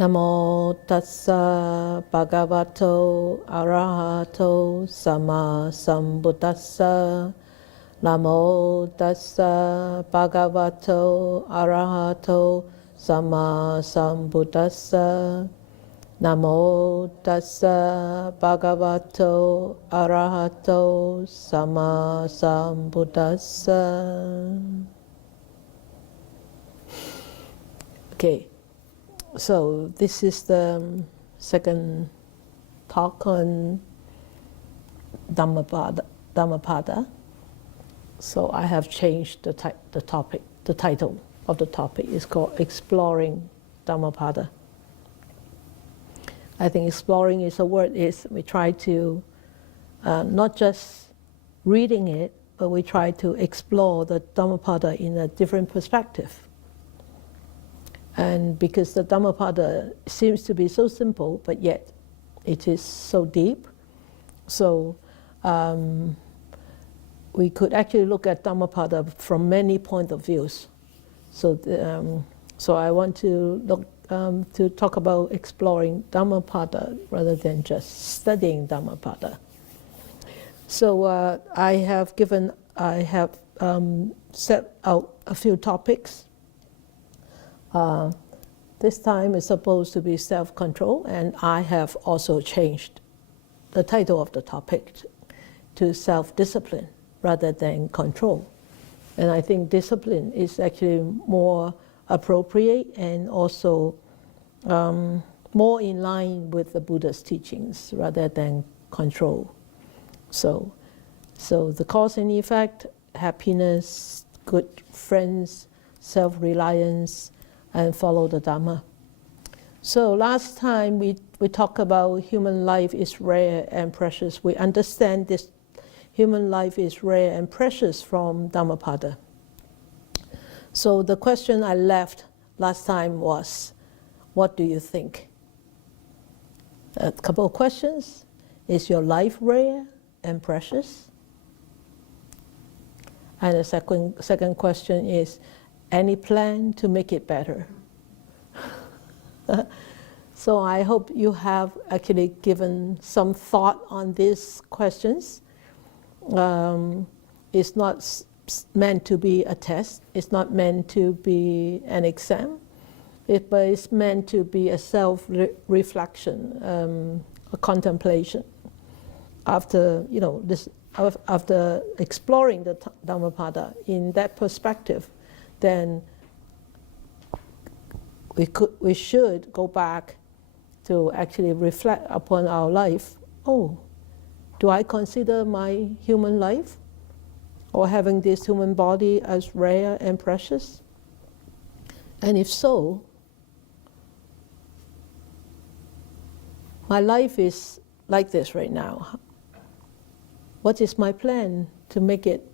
Namo tassa bhagavato arahato sama sambuddhassa. Namo tassa bhagavato arahato sama sambuddhassa. Namo tassa bhagavato arahato sama sambuddhassa. Okay. So this is the second talk on Dhammapada. So I have changed the topic. The title of the topic is called Exploring Dhammapada. I think exploring is a word. We try to not just reading it, but we try to explore the Dhammapada in a different perspective. And because the Dhammapada seems to be so simple, but yet it is so deep, so we could actually look at Dhammapada from many points of views. So, so I want to talk about exploring Dhammapada rather than just studying Dhammapada. So I have set out a few topics. This time is supposed to be self-control, and I have also changed the title of the topic to self-discipline rather than control. And I think discipline is actually more appropriate and also more in line with the Buddha's teachings rather than control. So the cause and effect, happiness, good friends, self-reliance, and follow the Dharma. So last time we talked about human life is rare and precious. We understand this human life is rare and precious from Dhammapada. So the question I left last time was, what do you think? A couple of questions. Is your life rare and precious? And the second question is, any plan to make it better? So I hope you have actually given some thought on these questions. It's not meant to be a test. It's not meant to be an exam. But it's meant to be a self-reflection, a contemplation. After after exploring the Dhammapada in that perspective, then we should go back to actually reflect upon our life. Oh, do I consider my human life or having this human body as rare and precious? And if so, my life is like this right now. What is my plan to make it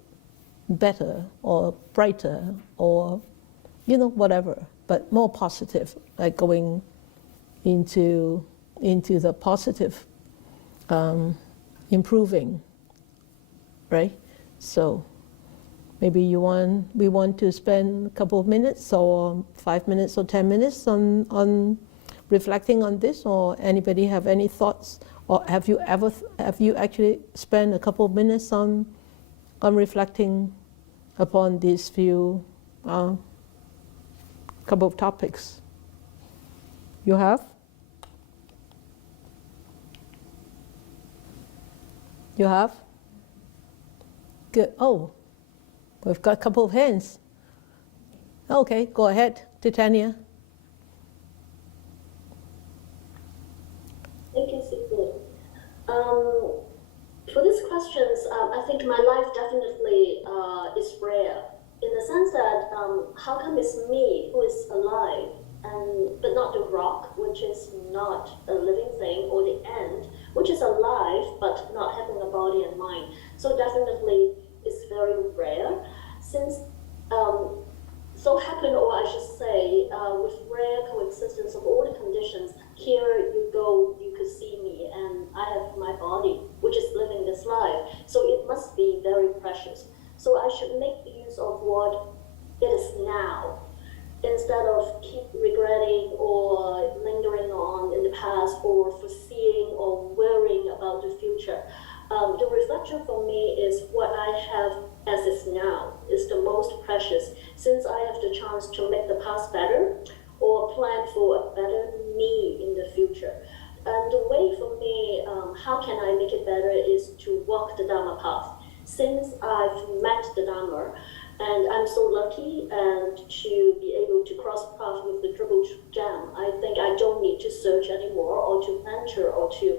better or brighter or whatever, but more positive, like going into the positive, improving, right? So maybe we want to spend a couple of minutes or 5 minutes or 10 minutes on reflecting on this, or anybody have any thoughts, or have you actually spent a couple of minutes on reflecting upon these few couple of topics? You have? You have? Good. Oh, we've got a couple of hands. Okay, go ahead, Titania. Thank you, Sigrid. For these questions, I think my life definitely is rare, in the sense that how come it's me who is alive, but not the rock, which is not a living thing, or the ant, which is alive but not having a body and mind. So definitely it's very rare, since so happen, or I should say, with rare coexistence of all the conditions, here you go, you could see me, and I have my body, which is living this life. So it must be very precious. So I should make use of what it is now. instead of keep regretting or lingering on in the past or foreseeing or worrying about the future. The reflection for me is what I have as is now is the most precious, since I have the chance to make the past better or plan for a better me in the future. And the way for me, how can I make it better, is to walk the Dharma path. Since I've met the Dharma, and I'm so lucky and to be able to cross paths with the Triple Gem, I think I don't need to search anymore or to enter or to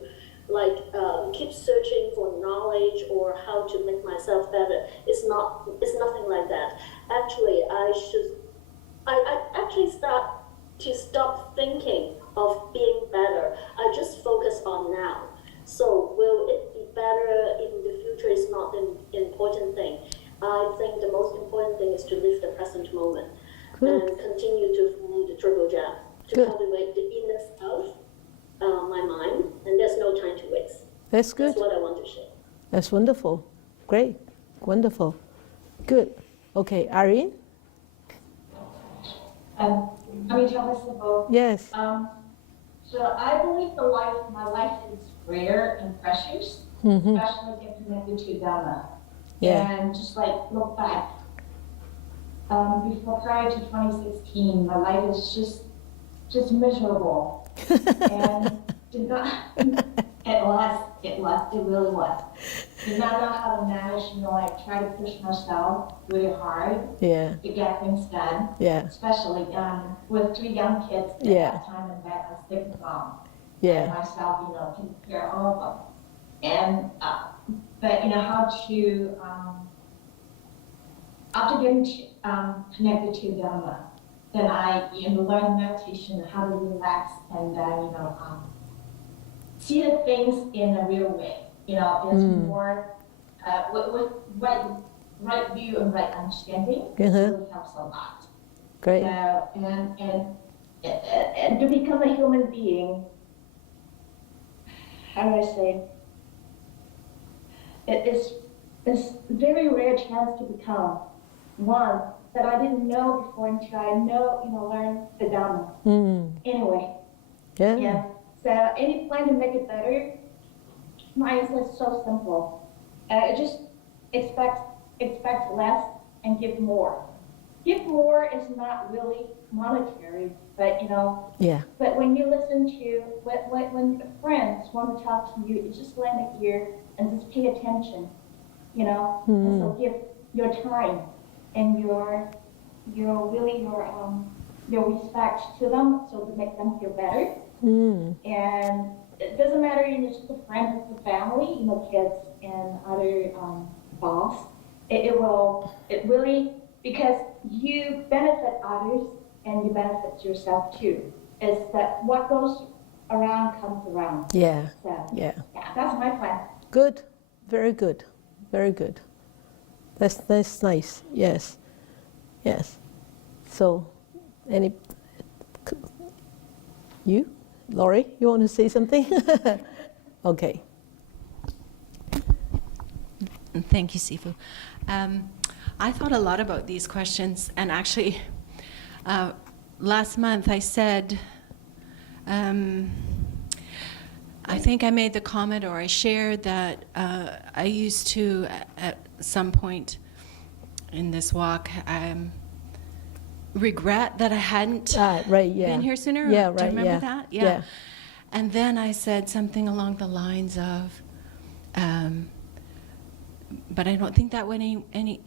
keep searching for knowledge or how to make myself better. It's nothing like that. Actually, I actually stop thinking of being better. I just focus on now. So will it be better in the future is not an important thing. I think the most important thing is to live the present moment. Good. And continue to follow the Triple Gem, to Good. Cultivate the inner self, my mind, and there's no time to waste. That's good. That's what I want to share. That's wonderful. Great. Wonderful. Good. Okay, Irene? Yes. So I believe my life is rare and precious, especially if connected to Dhamma. Yeah. And just look back. Prior to 2016, my life is just miserable. And did not, it really was. Did not know how to manage, try to push myself really hard to get things done. Yeah. Especially with 3 young kids at that time and back, I was sick mom. And myself, taking care of all of them. And, but how to, after getting connected to Dhamma, then I learned meditation, how to relax and see the things in a real way. It's more with right view and right understanding. It really helps a lot. Great. And to become a human being, how do I say? It's a very rare chance to become one that I didn't know before until I learned the Dhamma. Anyway. Yeah. So any plan to make it better, mine is so simple. Just expect less and give more. Give more is not really monetary, but But when you listen to when friends want to talk to you, you just lend an ear and just pay attention, And so give your time and your respect to them, so to make them feel better. And it doesn't matter, just a friend, it's a family, kids and other boss. It really, because you benefit others and you benefit yourself too. Is that what goes around comes around. Yeah. So, yeah, that's my plan. Good. Very good. Very good. That's nice. Yes. So, you, Laurie, you want to say something? Okay. Thank you, Sifu. I thought a lot about these questions, and actually, last month I said, I think I made the comment, or I shared that I used to, at some point in this walk, regret that I hadn't been here sooner. Yeah, Do you remember that? Yeah. And then I said something along the lines of, but I don't think that way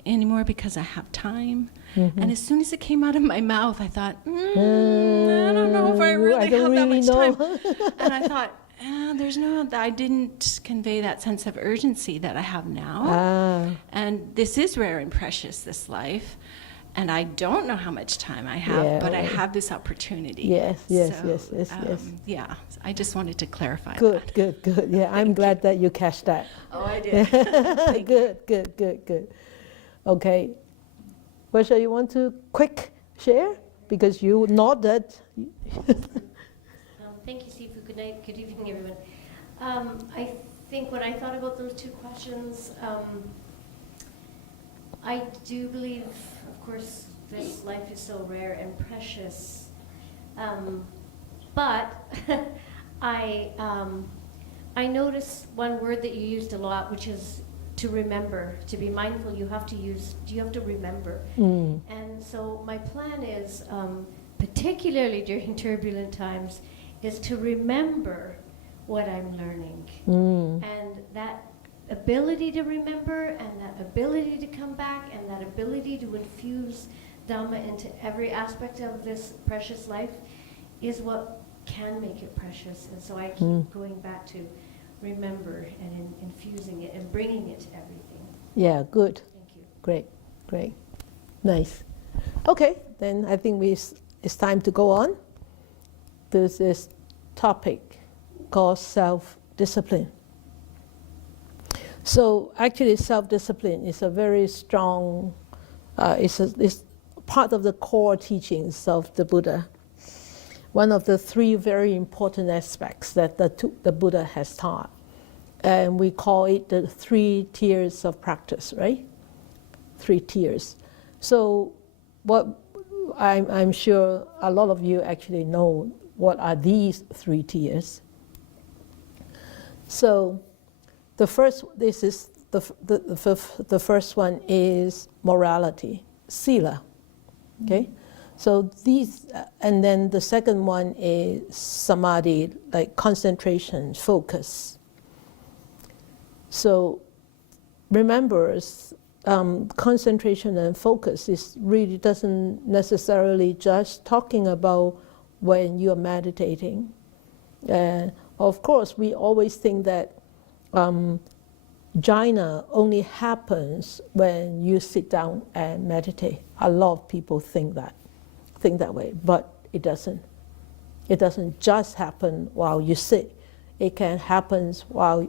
anymore because I have time. And as soon as it came out of my mouth, I thought, I don't know if I really have that much time. And I thought, I didn't convey that sense of urgency that I have now. And this is rare and precious, this life. And I don't know how much time I have, but I have this opportunity. Yes. Yeah, I just wanted to clarify that. Good. Yeah, I'm glad that you catch that. Oh, I did. Good. Okay. Washa, you want to quick share? Because you nodded. Thank you, Sifu. Good night. Good evening, everyone. I think when I thought about those 2 questions, I do believe, of course, this life is so rare and precious. But I noticed one word that you used a lot, which is to remember. To be mindful, you have to remember. And so my plan is, particularly during turbulent times, is to remember what I'm learning. And that ability to remember, and that ability to come back, and that ability to infuse Dhamma into every aspect of this precious life is what can make it precious. And so I keep going back to remember and infusing it and bringing it to everything. Yeah, good. Thank you. Great, great. Nice. Okay, then I think it's time to go on. There's this topic called self-discipline. So actually self-discipline is a very strong, it's part of the core teachings of the Buddha. One of the three very important aspects that the Buddha has taught. And we call it the 3 tiers of practice, right? 3 tiers. So what I'm sure a lot of you actually know what are these 3 tiers. So the first one is morality, sila. Okay, so these, and then the second one is samadhi, like concentration, focus. So remember, concentration and focus is really doesn't necessarily just talking about when you are meditating. Of course, we always think that jhana only happens when you sit down and meditate. A lot of people think that way, but it doesn't. It doesn't just happen while you sit. It can happen while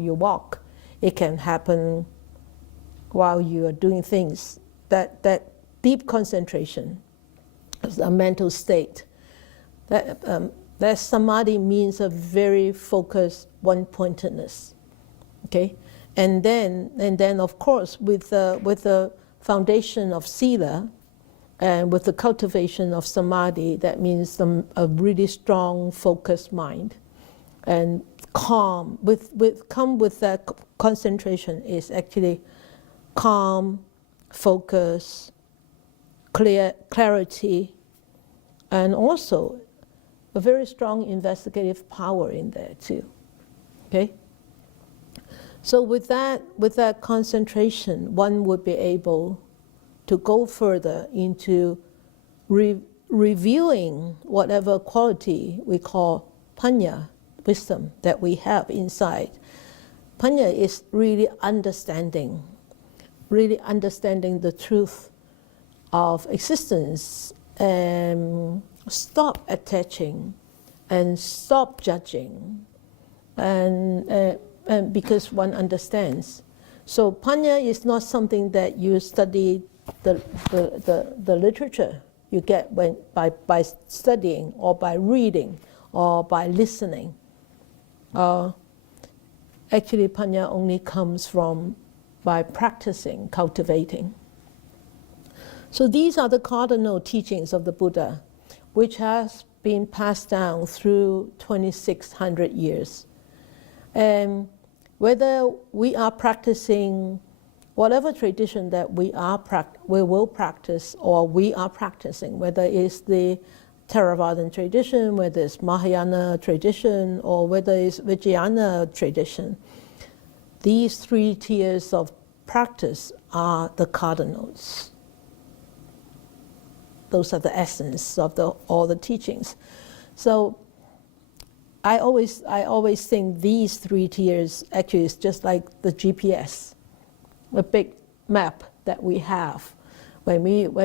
you walk. It can happen while you are doing things. That deep concentration, a mental state. That samadhi means a very focused one-pointedness. Okay, and then of course with the foundation of sila, and with the cultivation of samadhi, that means a really strong, focused mind, and calm. Come with that concentration is actually calm, focus, clarity, and also a very strong investigative power in there too. Okay. So with that concentration, one would be able to go further into reviewing whatever quality we call panya, wisdom, that we have inside. Panya is really understanding the truth of existence, and stop attaching and stop judging, and because one understands. So panya is not something that you study the literature you get by studying or by reading or by listening. Actually, panya only comes by practicing, cultivating. So these are the cardinal teachings of the Buddha, which has been passed down through 2,600 years. And whether we are practicing whatever tradition that we will practice, or we are practicing, whether it's the Theravadan tradition, whether it's Mahayana tradition, or whether it's Vijnana tradition, these 3 tiers of practice are the cardinals. Those are the essence of all the teachings. So I always think these 3 tiers actually is just like the GPS, a big map that we have. When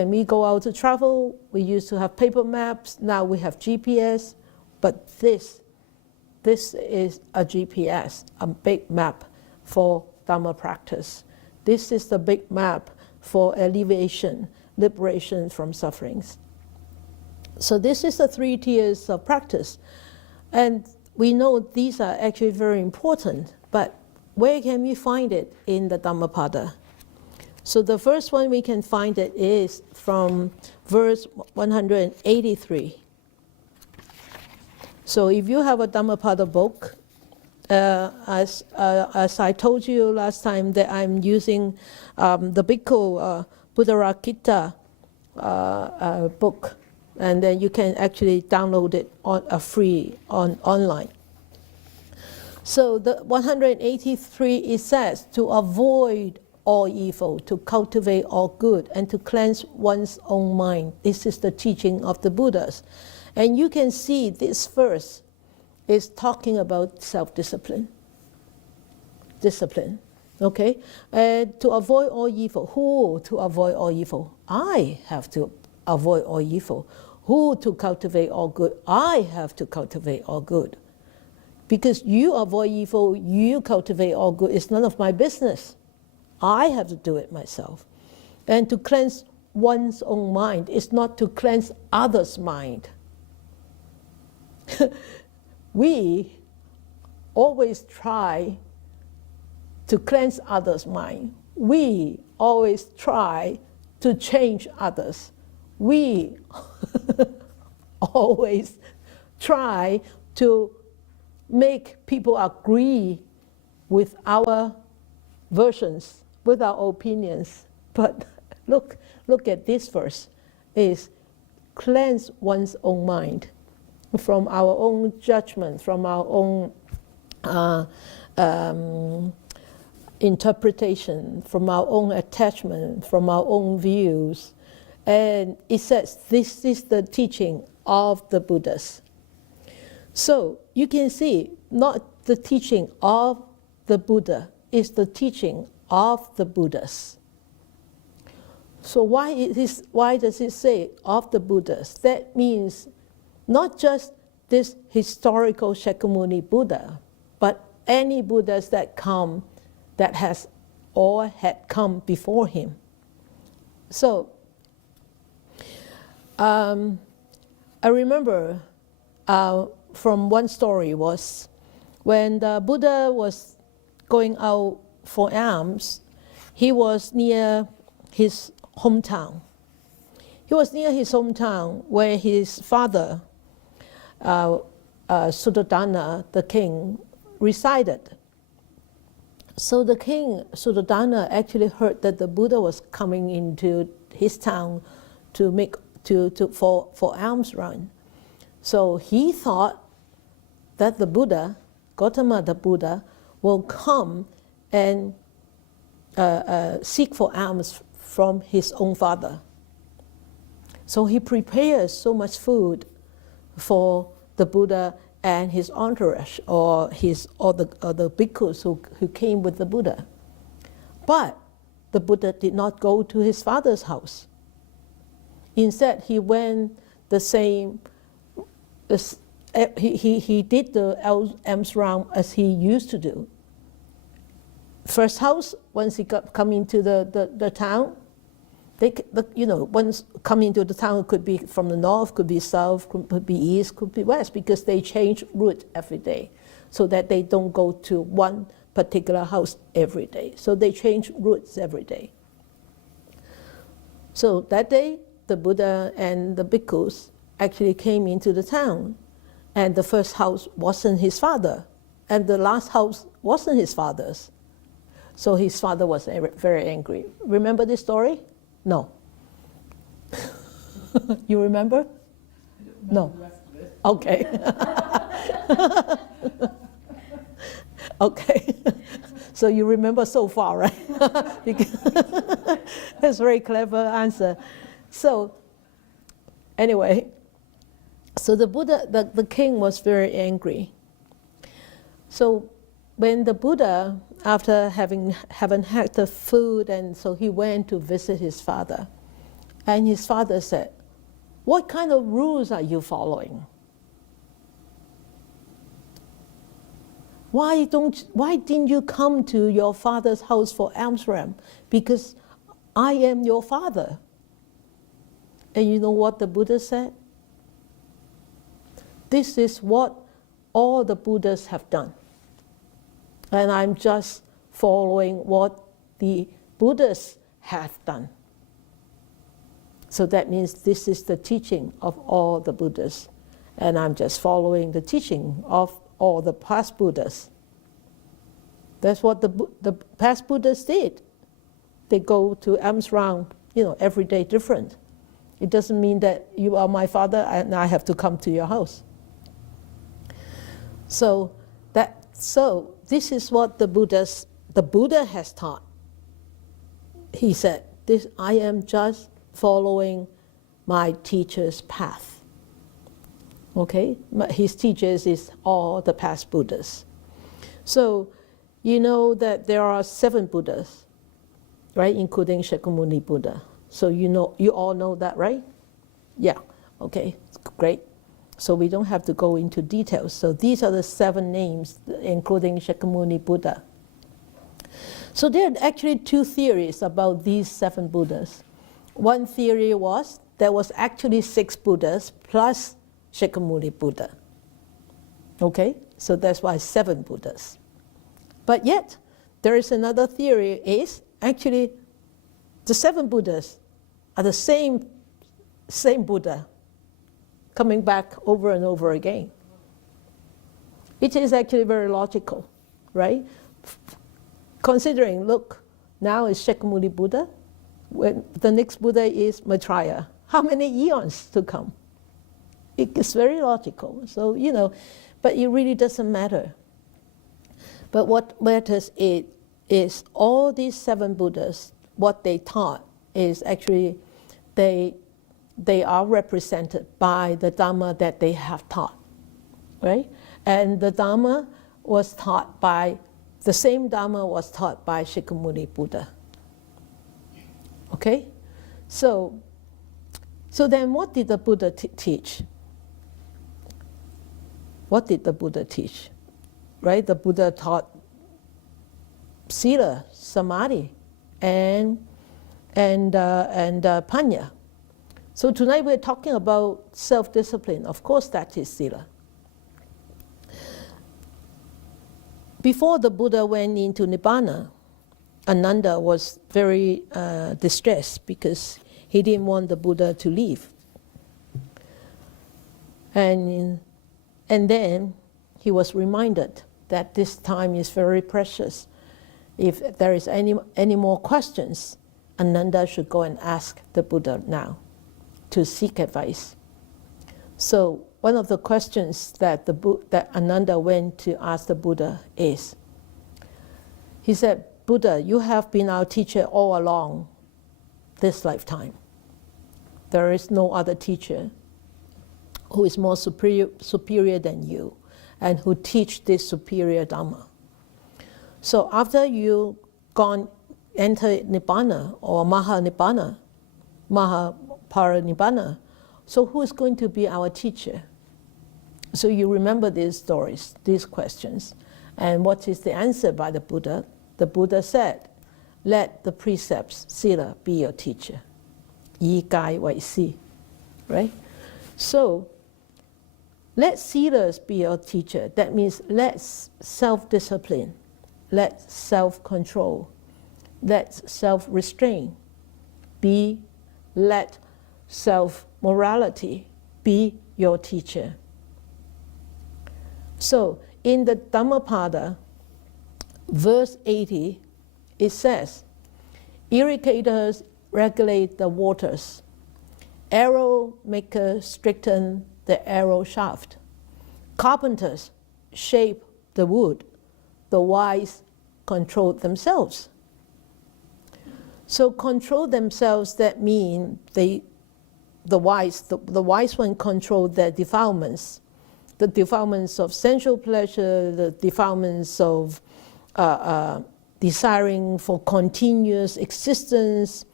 we go out to travel, we used to have paper maps. Now we have GPS, but this is a GPS, a big map for Dhamma practice. This is the big map for alleviation, liberation from sufferings. So this is the 3 tiers of practice. And we know these are actually very important, but where can we find it in the Dhammapada? So the first one we can find it is from verse 183. So if you have a Dhammapada book, as I told you last time, that I'm using the Bhikkhu Buddharakita book, and then you can actually download it on free online. So the 183, it says to avoid all evil, to cultivate all good, and to cleanse one's own mind. This is the teaching of the Buddhas. And you can see this verse is talking about self-discipline. Discipline, okay? To avoid all evil. Who to avoid all evil? I have to avoid all evil. Who to cultivate all good? I have to cultivate all good. Because you avoid evil, you cultivate all good. It's none of my business. I have to do it myself. And to cleanse one's own mind is not to cleanse others' mind. We always try to cleanse others' mind. We always try to change others. We always try to make people agree with our versions, with our opinions. But look at this verse, is cleanse one's own mind from our own judgment, from our own interpretation, from our own attachment, from our own views. And it says this is the teaching of the Buddhas. So you can see, not the teaching of the Buddha, is the teaching of the Buddhas. So why does it say of the Buddhas? That means not just this historical Shakyamuni Buddha, but any Buddhas that come, that has or had come before him. So I remember from one story was when the Buddha was going out for alms, he was near his hometown. He was near his hometown where his father, Suddhodana, the king, resided. So the king, Suddhodana, actually heard that the Buddha was coming into his town to make for alms run. So he thought that the Buddha, Gautama the Buddha, will come and seek for alms from his own father. So he prepares so much food for the Buddha and his entourage, or the bhikkhus who came with the Buddha. But the Buddha did not go to his father's house. Instead, he went the same. He did the alms round as he used to do. First house, once he come into the town, once coming into the town, could be from the north, could be south, could be east, could be west, because they change route every day, so that they don't go to one particular house every day. So they change routes every day. So that day, the Buddha and the bhikkhus actually came into the town, and the first house wasn't his father, and the last house wasn't his father's. So his father was very angry. Remember this story? No. You remember? No. Okay. Okay. So you remember so far, right? That's a very clever answer. So anyway, so the Buddha, the king was very angry. So when the Buddha, after having had the food, and so he went to visit his father, and his father said, "What kind of rules are you following? Why didn't you come to your father's house for alms ram? Because I am your father." And you know what the Buddha said? This is what all the Buddhas have done. And I'm just following what the Buddhas hath done. So that means this is the teaching of all the Buddhas. And I'm just following the teaching of all the past Buddhas. That's what the past Buddhas did. They go to alms round, every day different. It doesn't mean that you are my father and I have to come to your house. So this is what the Buddha has taught. He said, I am just following my teacher's path. Okay? His teachers is all the past Buddhas. So you know that there are 7 Buddhas, right? Including Shakyamuni Buddha. So you all know that, right? Yeah, okay, great. So we don't have to go into details. So these are the 7 names, including Shakyamuni Buddha. So there are actually 2 theories about these 7 Buddhas. One theory was there was actually 6 Buddhas plus Shakyamuni Buddha. Okay, so that's why 7 Buddhas. But yet, there is another theory is actually the 7 Buddhas are the same Buddha coming back over and over again. It is actually very logical, right? Considering, look, now is Shakyamuni Buddha, when the next Buddha is Maitreya. How many eons to come? It is very logical. So, but it really doesn't matter. But what matters is all these 7 Buddhas, what they taught is actually they are represented by the Dhamma that they have taught, right? And the Dhamma was taught by, the same Dhamma was taught by Shakyamuni Buddha. Okay? So then what did the Buddha teach? What did the Buddha teach? Right? The Buddha taught sila, samadhi, and panya. So tonight we're talking about self-discipline. Of course, that is sila. Before the Buddha went into Nibbana, Ananda was very distressed because he didn't want the Buddha to leave. And then he was reminded that this time is very precious. If there is any more questions, Ananda should go and ask the Buddha now to seek advice. So one of the questions that Ananda went to ask the Buddha is, he said, Buddha, you have been our teacher all along this lifetime. There is no other teacher who is more superior than you and who teach this superior Dhamma. So after you enter Nibbana or Maha-Nibbana, Maha-Paranibbana, so who is going to be our teacher? So you remember these stories, these questions. And what is the answer by the Buddha? The Buddha said, let the precepts, sila, be your teacher. Yi gai wai si, right? So let silas be your teacher. That means let self-discipline, let self-control, let self-restraint be, let self-morality be your teacher. So in the Dhammapada, verse 80, it says, irrigators regulate the waters, arrow makers straighten the arrow shaft, carpenters shape the wood, the wise control themselves. So control themselves, that means the wise one control their defilements, the defilements of sensual pleasure, the defilements of desiring for continuous existence,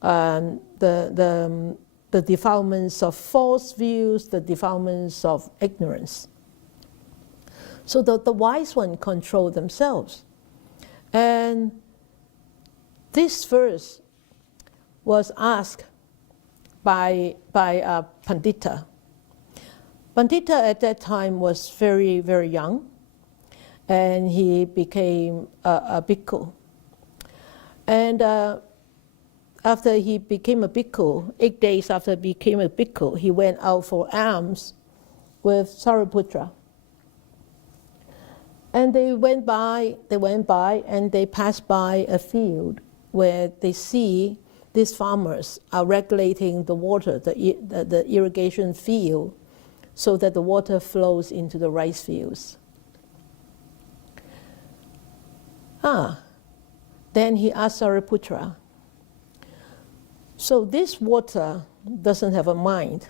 the defilements of false views, the defilements of ignorance. So the wise one control themselves. And this verse was asked by Pandita. Pandita at that time was very, very young, and he became a bhikkhu. And after he became a bhikkhu, 8 days after he became a bhikkhu, he went out for alms with Sariputra. And they went by and they passed by a field where they see these farmers are regulating the water, the irrigation field, so that the water flows into the rice fields. Then he asked Sariputra, so this water doesn't have a mind.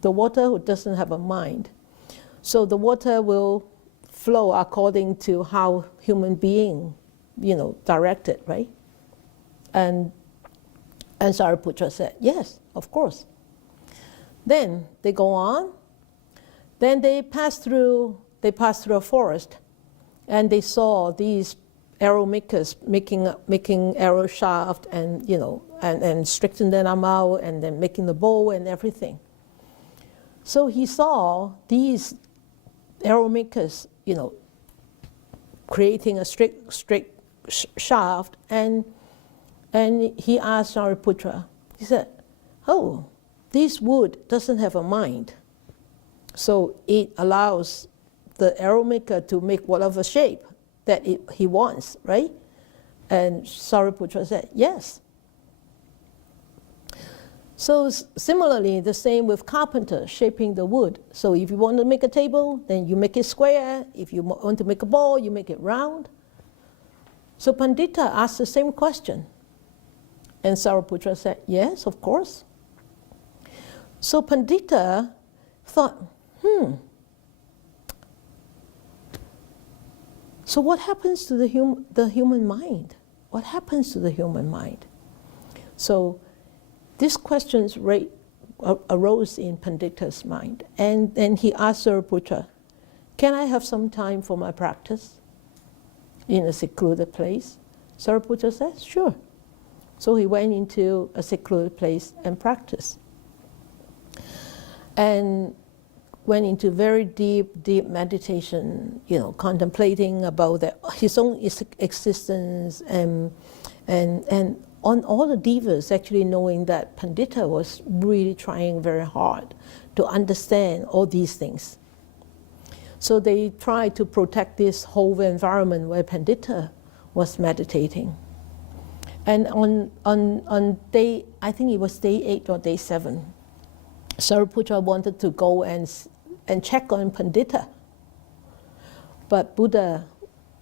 The water doesn't have a mind. So the water will flow according to how human being, direct it, right? And Sariputra said, yes, of course. Then they go on. Then they pass through a forest, and they saw these arrow makers making arrow shaft and and straightening them out and then making the bow and everything. So he saw these arrow makers, creating a straight shaft, and he asked Sariputra, he said, oh, this wood doesn't have a mind. So it allows the arrow maker to make whatever shape that he wants, right? And Sariputra said, yes. So similarly, the same with carpenter shaping the wood. So if you want to make a table, then you make it square. If you want to make a ball, you make it round. So Pandita asked the same question. And Sariputra said, yes, of course. So Pandita thought, so what happens to the human mind? What happens to the human mind? So these questions arose in Pandita's mind. And then he asked Sariputra, can I have some time for my practice in a secluded place? Sariputra said, sure. So he went into a secluded place and practiced. And went into very deep meditation, contemplating about his own existence and on all the devas actually knowing that Pandita was really trying very hard to understand all these things. So they tried to protect this whole environment where Pandita was meditating. And on day, I think it was day 8 or day 7, Sariputra wanted to go and check on Pandita. But Buddha,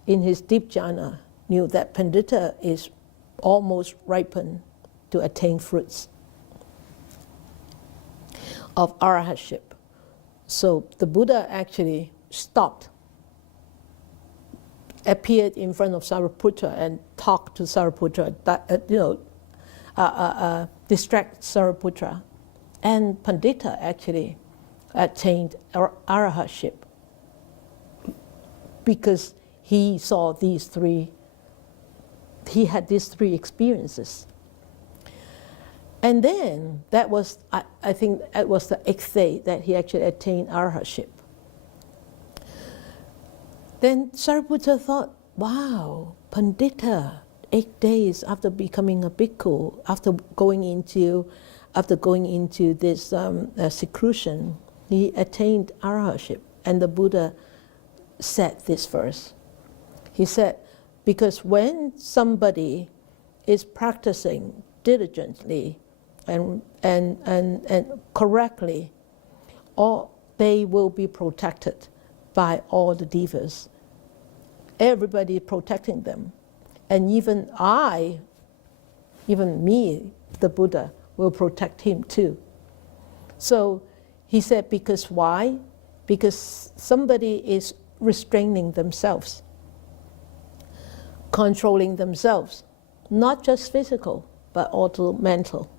in his deep jhana, knew that Pandita is almost ripened to attain fruits of arahatship. So the Buddha actually stopped, appeared in front of Sariputra and talked to Sariputra, distract Sariputra. And Pandita actually attained arahatship because he saw these three, he had these 3 experiences. And then that was, I think that was the 8th day that he actually attained arahatship. Then Sariputra thought, wow, Pandita, 8 days after becoming a bhikkhu, after going into this seclusion, he attained arahatship. And the Buddha said this verse. He said, because when somebody is practicing diligently and correctly, they will be protected by all the devas. Everybody protecting them. And even me, the Buddha, will protect him too. So he said, because why? Because somebody is restraining themselves, controlling themselves, not just physical, but also mental.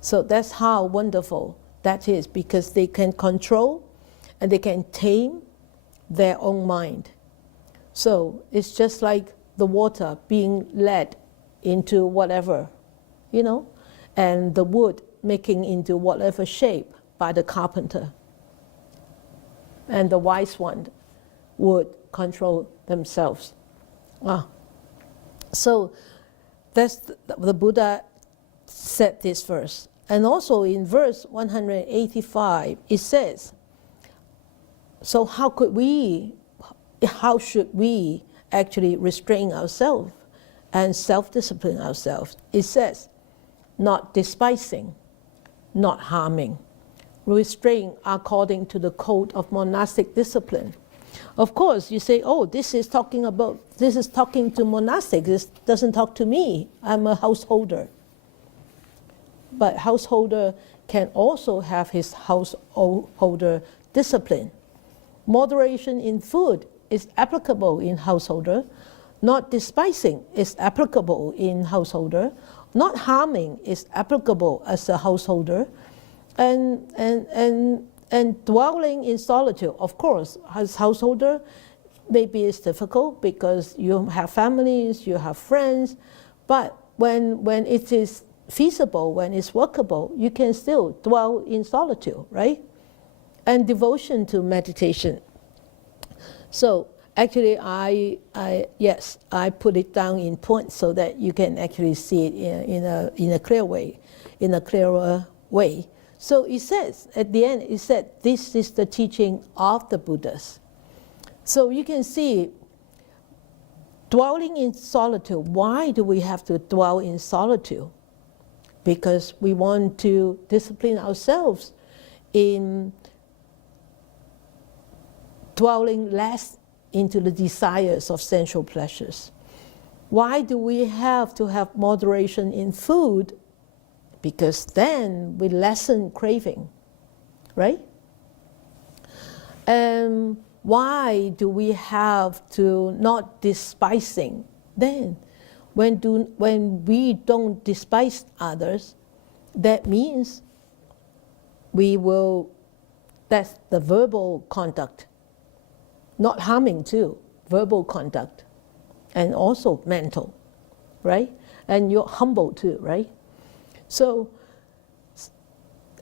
So that's how wonderful that is, because they can control and they can tame their own mind. So it's just like the water being led into whatever, and the wood making into whatever shape by the carpenter. And the wise one would control themselves. So that's the Buddha said this verse. And also in verse 185, it says, so how should we actually restrain ourselves and self-discipline ourselves? It says, not despising, not harming, restrain according to the code of monastic discipline. Of course, you say, oh, this is talking to monastics, this doesn't talk to me, I'm a householder. But householder can also have his householder discipline. Moderation in food is applicable in householder. Not despising is applicable in householder. Not harming is applicable as a householder. And dwelling in solitude, of course, as householder, maybe it's difficult because you have families, you have friends, but when it is feasible, when it's workable, you can still dwell in solitude, right? And devotion to meditation. So actually, I put it down in points so that you can actually see it in a clearer way. So it says, at the end, it said, this is the teaching of the Buddhas. So you can see, dwelling in solitude, why do we have to dwell in solitude? Because we want to discipline ourselves in dwelling less into the desires of sensual pleasures. Why do we have to have moderation in food? Because then we lessen craving, right? And why do we have to not despising? Then, when we don't despise others, that means that's the verbal conduct, not harming too, verbal conduct, and also mental, right? And you're humble too, right? So,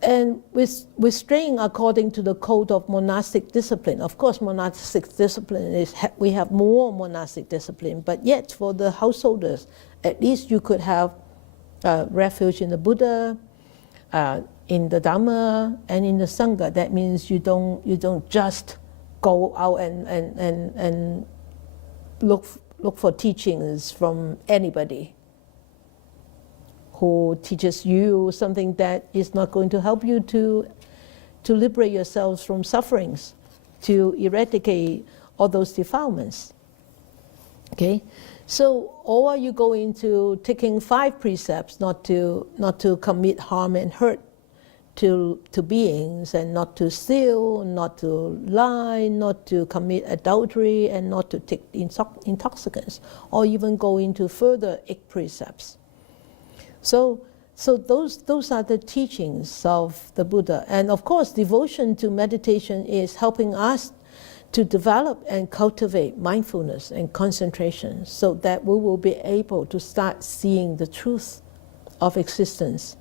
and with restraint according to the code of monastic discipline. Of course, monastic discipline is, we have more monastic discipline, but yet for the householders, at least you could have refuge in the Buddha, in the Dharma, and in the Sangha. That means you don't just go out and look for teachings from anybody who teaches you something that is not going to help you to liberate yourselves from sufferings, to eradicate all those defilements. Okay, so or are you going to taking 5 precepts not to commit harm and hurt to beings, and not to steal, not to lie, not to commit adultery, and not to take intoxicants, or even go into further 8 precepts. So those are the teachings of the Buddha. And of course, devotion to meditation is helping us to develop and cultivate mindfulness and concentration, so that we will be able to start seeing the truth of existence,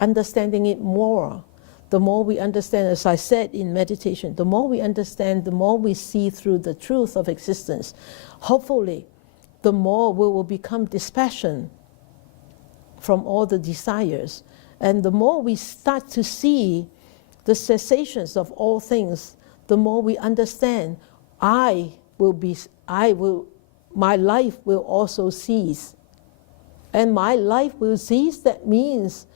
understanding it more. The more we understand, as I said in meditation, the more we understand, the more we see through the truth of existence. Hopefully, the more we will become dispassionate from all the desires. And the more we start to see the cessations of all things, the more we understand my life will also cease. And my life will cease, that means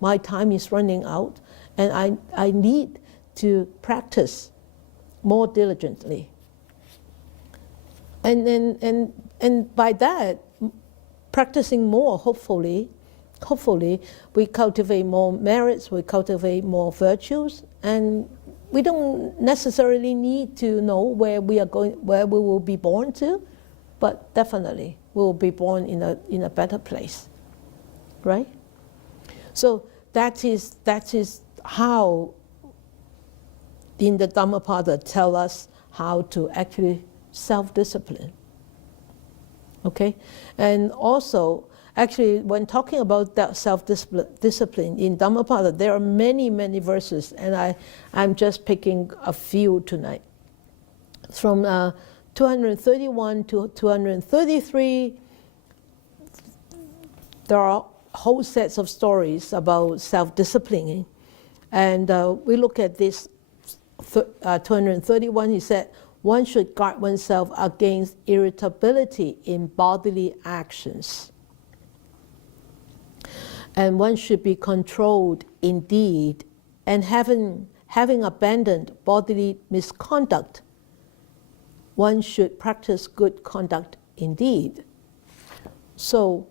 my time is running out, and I need to practice more diligently. And by that, practicing more, hopefully, we cultivate more merits, we cultivate more virtues, and we don't necessarily need to know where we will be born to, but definitely we will be born in a better place, right? So that is how in the Dhammapada tell us how to actually self-discipline. Okay, and also, actually, when talking about that self-discipline in Dhammapada, there are many, many verses, and I'm just picking a few tonight. From 231 to 233, there are whole sets of stories about self-disciplining. And we look at this 231, he said, one should guard oneself against irritability in bodily actions. And one should be controlled in deed, and having abandoned bodily misconduct, one should practice good conduct in deed. So,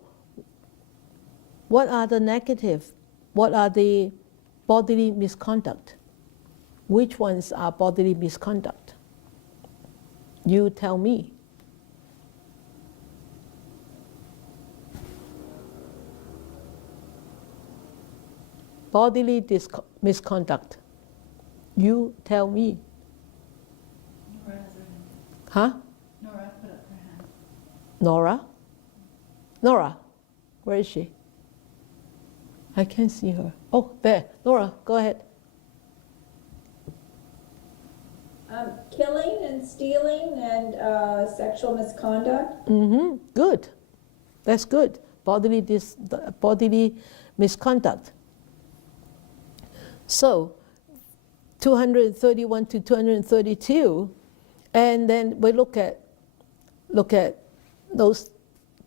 what are the negative? What are the bodily misconduct? Which ones are bodily misconduct? You tell me. Bodily misconduct. You tell me. Nora has her hand. Huh? Nora put up her hand. Nora? Nora, where is she? I can't see her. Oh, there. Nora, go ahead. Killing and stealing and sexual misconduct. Mm-hmm. Good. That's good. Bodily misconduct. So, 231 to 232, and then we look at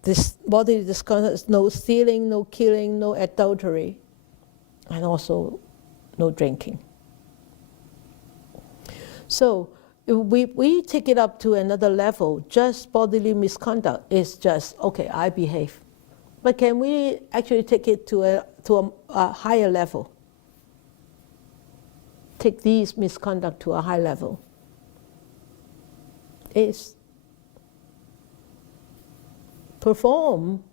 this bodily misconduct: no stealing, no killing, no adultery, and also no drinking. So if we take it up to another level. Just bodily misconduct is just, okay, I behave. But can we actually take it to a higher level? Take these misconduct to a high level. Is perform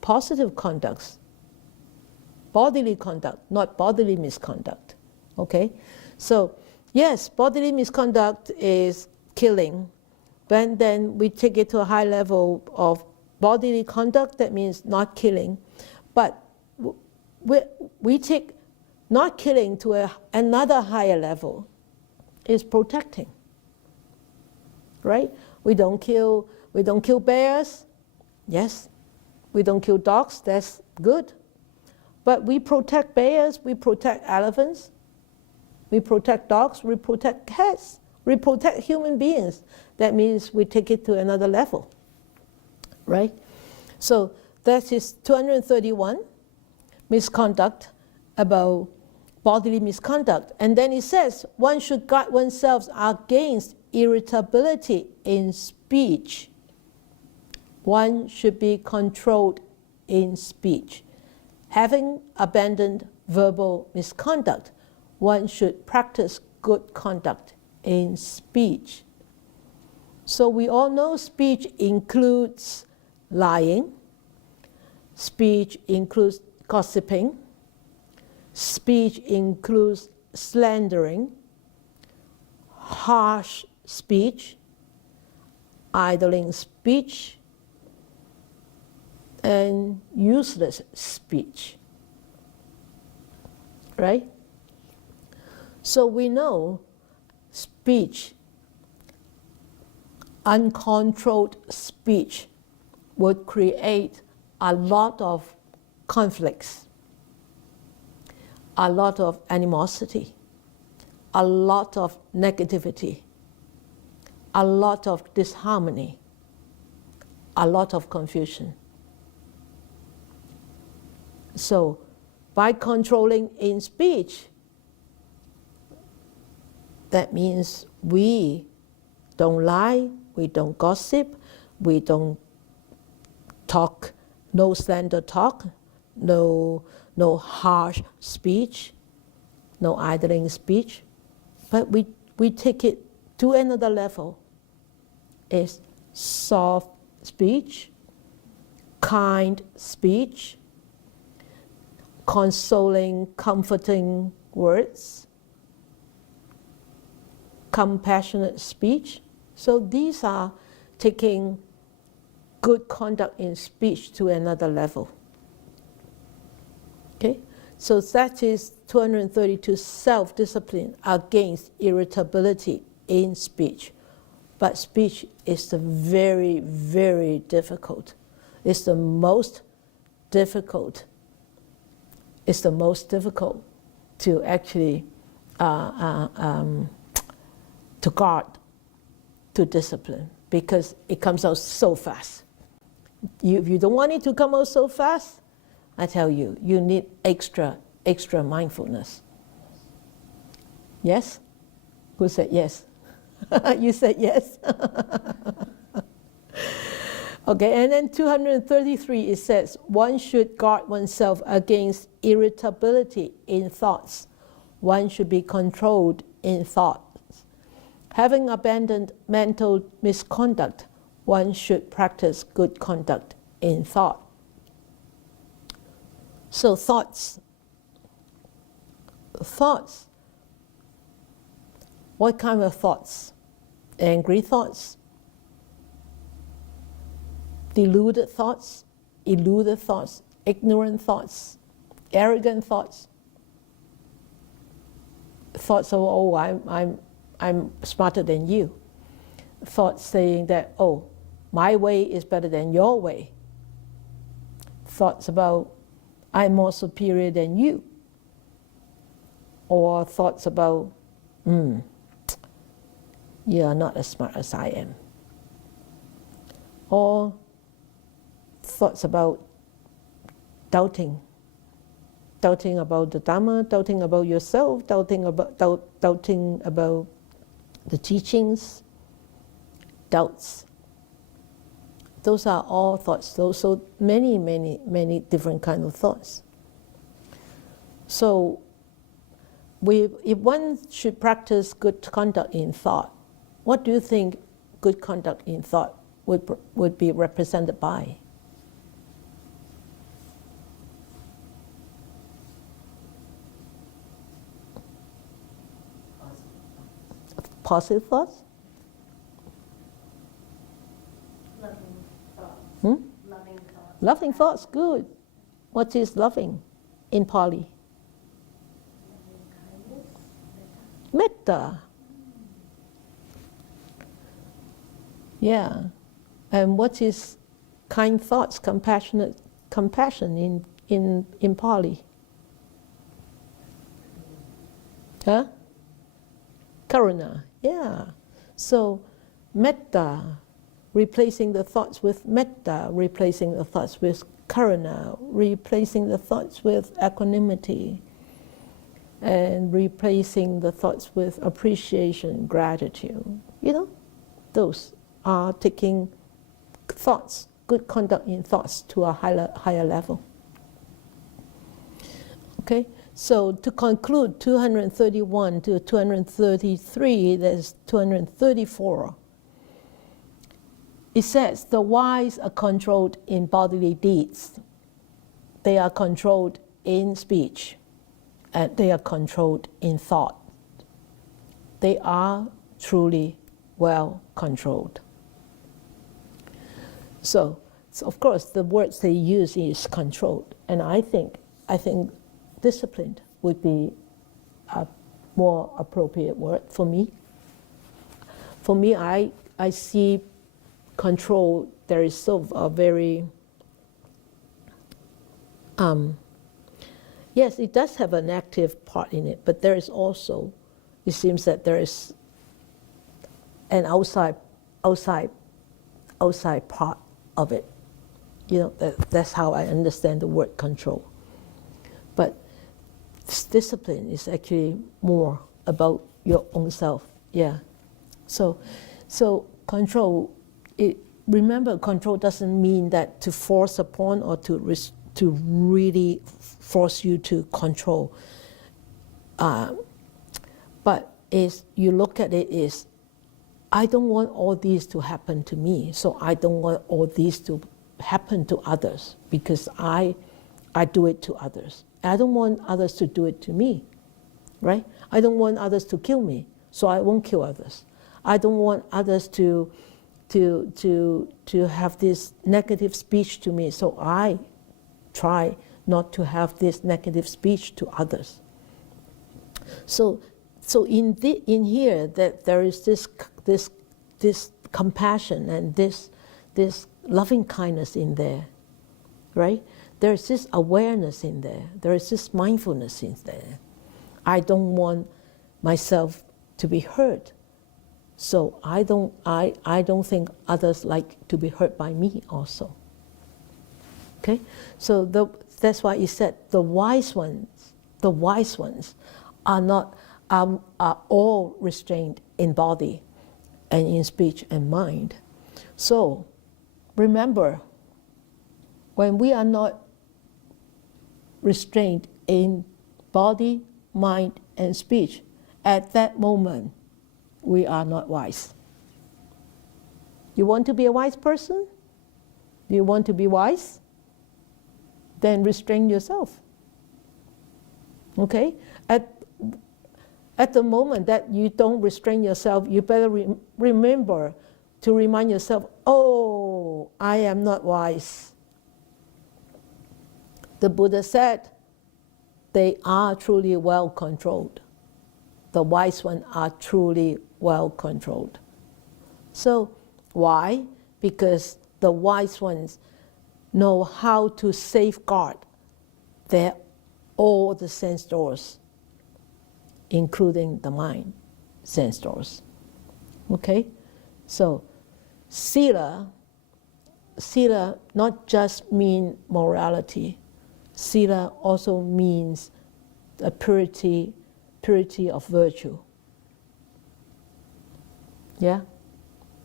positive conducts, bodily conduct, not bodily misconduct. Okay? So, yes, bodily misconduct is killing, but then we take it to a high level of bodily conduct, that means not killing. But we take not killing to another higher level, is protecting. Right? We don't kill bears. Yes. We don't kill dogs. That's good. But we protect bears. We protect elephants. We protect dogs. We protect cats. We protect human beings. That means we take it to another level. Right? So that is 231, misconduct, about bodily misconduct. And then it says, one should guard oneself against irritability in speech. One should be controlled in speech. Having abandoned verbal misconduct, one should practice good conduct in speech. So we all know speech includes lying, speech includes gossiping, speech includes slandering, harsh speech, idling speech, and useless speech. Right? So we know speech, uncontrolled speech, would create a lot of conflicts, a lot of animosity, a lot of negativity, a lot of disharmony, a lot of confusion. So, by controlling in speech, that means we don't lie, we don't gossip, we don't talk, no slander talk, no harsh speech, no idling speech, but we take it to another level. It's soft speech, kind speech, consoling, comforting words, compassionate speech. So these are taking good conduct in speech to another level. Okay? So that is 232, self-discipline against irritability in speech. But speech is very, very difficult. It's the most difficult. It's the most difficult to actually to guard, to discipline, because it comes out so fast. If you don't want it to come out so fast, I tell you, you need extra mindfulness. Yes? Who said yes? You said yes. Okay, and then 233, it says, one should guard oneself against irritability in thoughts. One should be controlled in thoughts. Having abandoned mental misconduct, one should practice good conduct in thought. So thoughts. What kind of thoughts? Angry thoughts, deluded thoughts, eluded thoughts, ignorant thoughts, arrogant thoughts. Thoughts of, oh, I'm smarter than you. Thoughts saying that, oh, my way is better than your way. Thoughts about, I'm more superior than you. Or thoughts about, you are not as smart as I am. Or thoughts about doubting about the Dharma, doubting about yourself, doubting about the teachings, doubts. Those are all thoughts. So many different kinds of thoughts. So if one should practice good conduct in thought, what do you think good conduct in thought would be represented by? Positive thoughts? Loving thoughts. Loving thoughts. Loving thoughts, good. What is loving in Pali? Metta. Yeah. And what is kind thoughts, compassion in Pali? Huh? Karuna. Yeah. So metta, replacing the thoughts with metta, replacing the thoughts with karuna, replacing the thoughts with equanimity, and replacing the thoughts with appreciation, gratitude. You know, those are taking thoughts, good conduct in thoughts, to a higher level. Okay, so to conclude 231 to 233, there's 234. It says, the wise are controlled in bodily deeds. They are controlled in speech. And they are controlled in thought. They are truly well controlled. So of course, the words they use is controlled. And I think disciplined would be a more appropriate word for me. For me, I see control, there is so a very, yes, it does have an active part in it, but there is also, it seems that there is an outside part of it. You know, that's how I understand the word control. But discipline is actually more about your own self. Yeah. So control. Remember, control doesn't mean that to force upon or to really force you to control. But you look at it is, I don't want all these to happen to me, so I don't want all these to happen to others because I do it to others. I don't want others to do it to me, right? I don't want others to kill me, so I won't kill others. I don't want others to have this negative speech to me, so I try not to have this negative speech to others. So in here that there is this compassion and this loving kindness in there, right? there is this awareness in there. There is this mindfulness in there. I don't want myself to be hurt. So I don't think others like to be hurt by me also. Okay? So that's why he said the wise ones are all restrained in body and in speech and mind. So remember, when we are not restrained in body, mind, and speech, at that moment, we are not wise. You want to be a wise person? Do you want to be wise? Then restrain yourself. Okay? At the moment that you don't restrain yourself, you better remember to remind yourself, oh, I am not wise. The Buddha said, they are truly well controlled. The wise ones are truly well controlled. So, why? Because the wise ones know how to safeguard all the sense doors, including the mind sense doors. Okay? So, sila not just mean morality. Sila also means a purity of virtue. Yeah?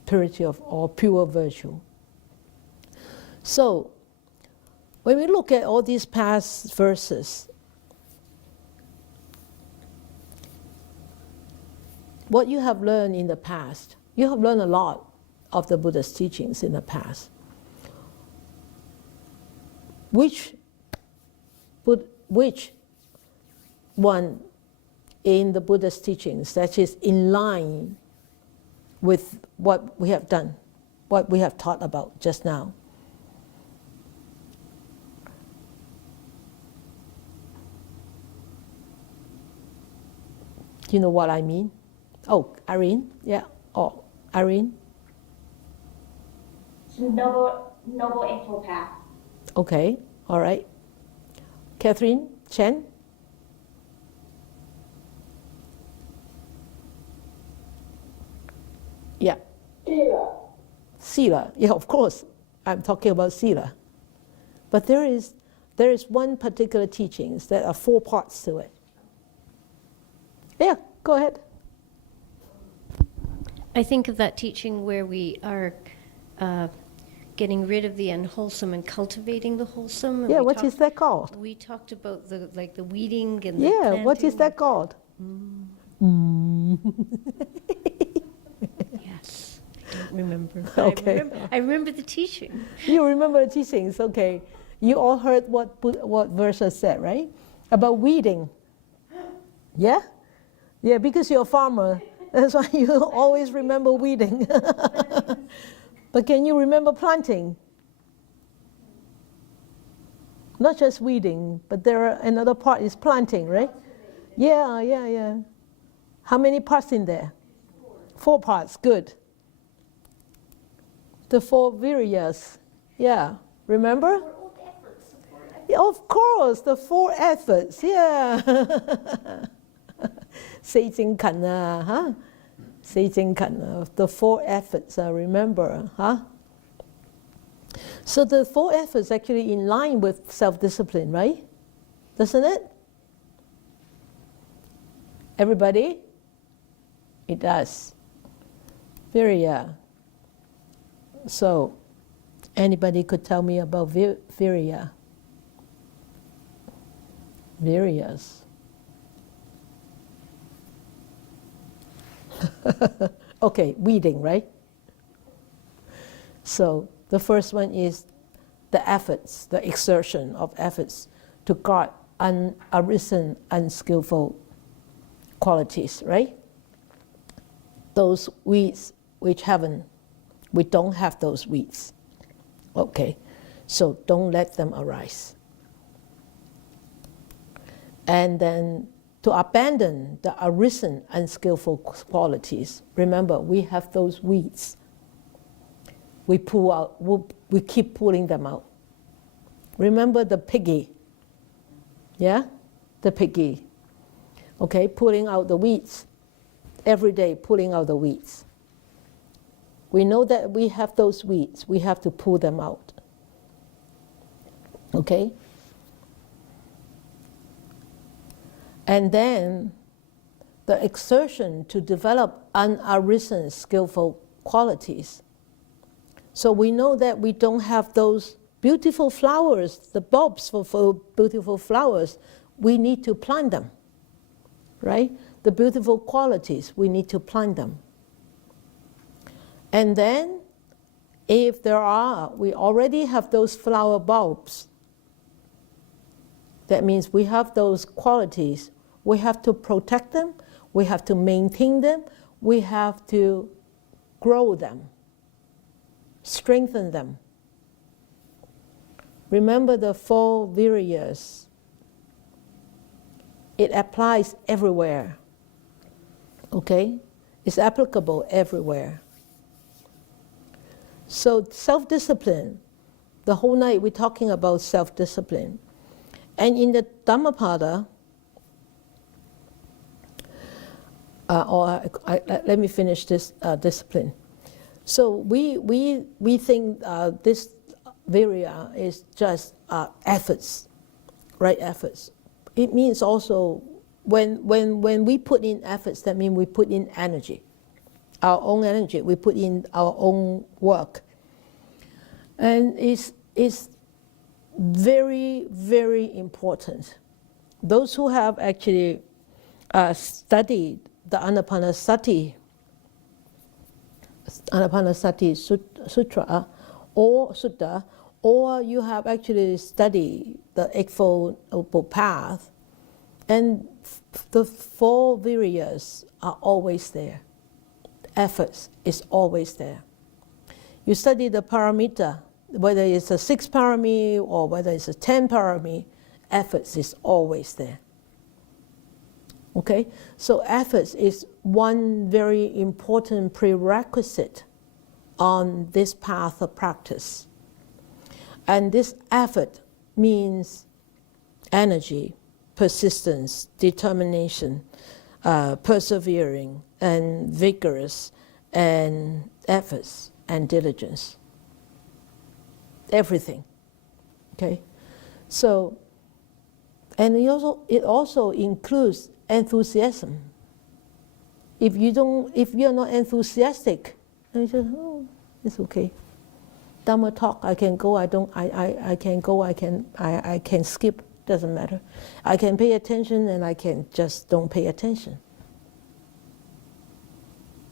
Purity of or pure virtue. So, when we look at all these past verses, what you have learned in the past, you have learned a lot of the Buddha's teachings in the past. Which one in the Buddha's teachings that is in line with what we have done, what we have taught about just now? Do you know what I mean? Oh, Irene? Yeah. Oh, Irene? Noble Eightfold Path. Okay, all right. Catherine? Chen? Yeah. Sila. Yeah, of course. I'm talking about Sila. But there is one particular teaching. There are 4 parts to it. Yeah, go ahead. I think of that teaching where we are getting rid of the unwholesome and cultivating the wholesome. Yeah, what is that called? We talked about the weeding and yeah, the planting. What is that called? Yes, I don't remember. Okay. I remember the teaching. You remember the teachings, okay. You all heard what verse I said, right? About weeding. Yeah? Yeah, because you're a farmer. That's why you always remember weeding. But can you remember planting? Not just weeding, but there are another part is planting, right? Yeah. How many parts in there? 4 parts, good. The 4 viriyas, yeah. Remember? Yeah, of course, the 4 efforts, yeah. 四正勤啊, huh? 四正勤, the 4 efforts, remember, huh? So the 4 efforts actually in line with self-discipline, right? Doesn't it? Everybody? It does. Viriya. So, anybody could tell me about Viriya? Viriyas. Okay, weeding, right? So the first one is the efforts, the exertion of efforts to guard unarisen, unskillful qualities, right? Those weeds we don't have those weeds. Okay, so don't let them arise. And then to abandon the arisen, unskillful qualities. Remember, we have those weeds. We pull out, we keep pulling them out. Remember the piggy, yeah? The piggy, okay, pulling out the weeds. Every day pulling out the weeds. We know that we have those weeds, we have to pull them out, okay? And then the exertion to develop unarisen skillful qualities. So we know that we don't have those beautiful flowers, the bulbs for beautiful flowers. We need to plant them, right? The beautiful qualities, we need to plant them. And then, if we already have those flower bulbs, that means we have those qualities. We have to protect them, we have to maintain them, we have to grow them, strengthen them. Remember the 4 viryas. It applies everywhere, okay? It's applicable everywhere. So self-discipline, the whole night we're talking about self-discipline. And in the Dhammapada, let me finish this discipline. So we think this virya is just efforts, right? Efforts. It means also when we put in efforts, that means we put in energy, our own energy. We put in our own work, and it's very, very important. Those who have actually studied the Anapanasati Sutra or Sutta, or you have actually studied the Eightfold Noble Path, and the 4 viryas are always there. Efforts is always there. You study the paramita, whether it's a 6 parami or whether it's a 10 parami, efforts is always there. Okay? So efforts is one very important prerequisite on this path of practice. And this effort means energy, persistence, determination, persevering, and vigorous, and efforts, and diligence. Everything. Okay? So, and it also includes enthusiasm. If you're not enthusiastic, and you say, oh, it's okay. Dharma talk, I can go, I can go, I can skip, doesn't matter. I can pay attention and I can just don't pay attention.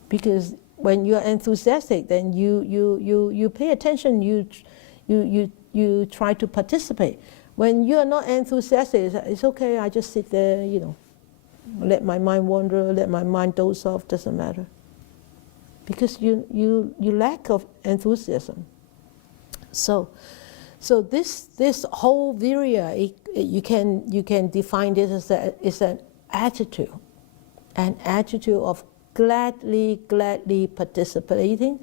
Because when you're enthusiastic, then you pay attention, you try to participate. When you're not enthusiastic, it's okay, I just sit there, let my mind wander, let my mind doze off, doesn't matter. Because you lack of enthusiasm. So this whole virya, you can define this as an attitude of gladly participating,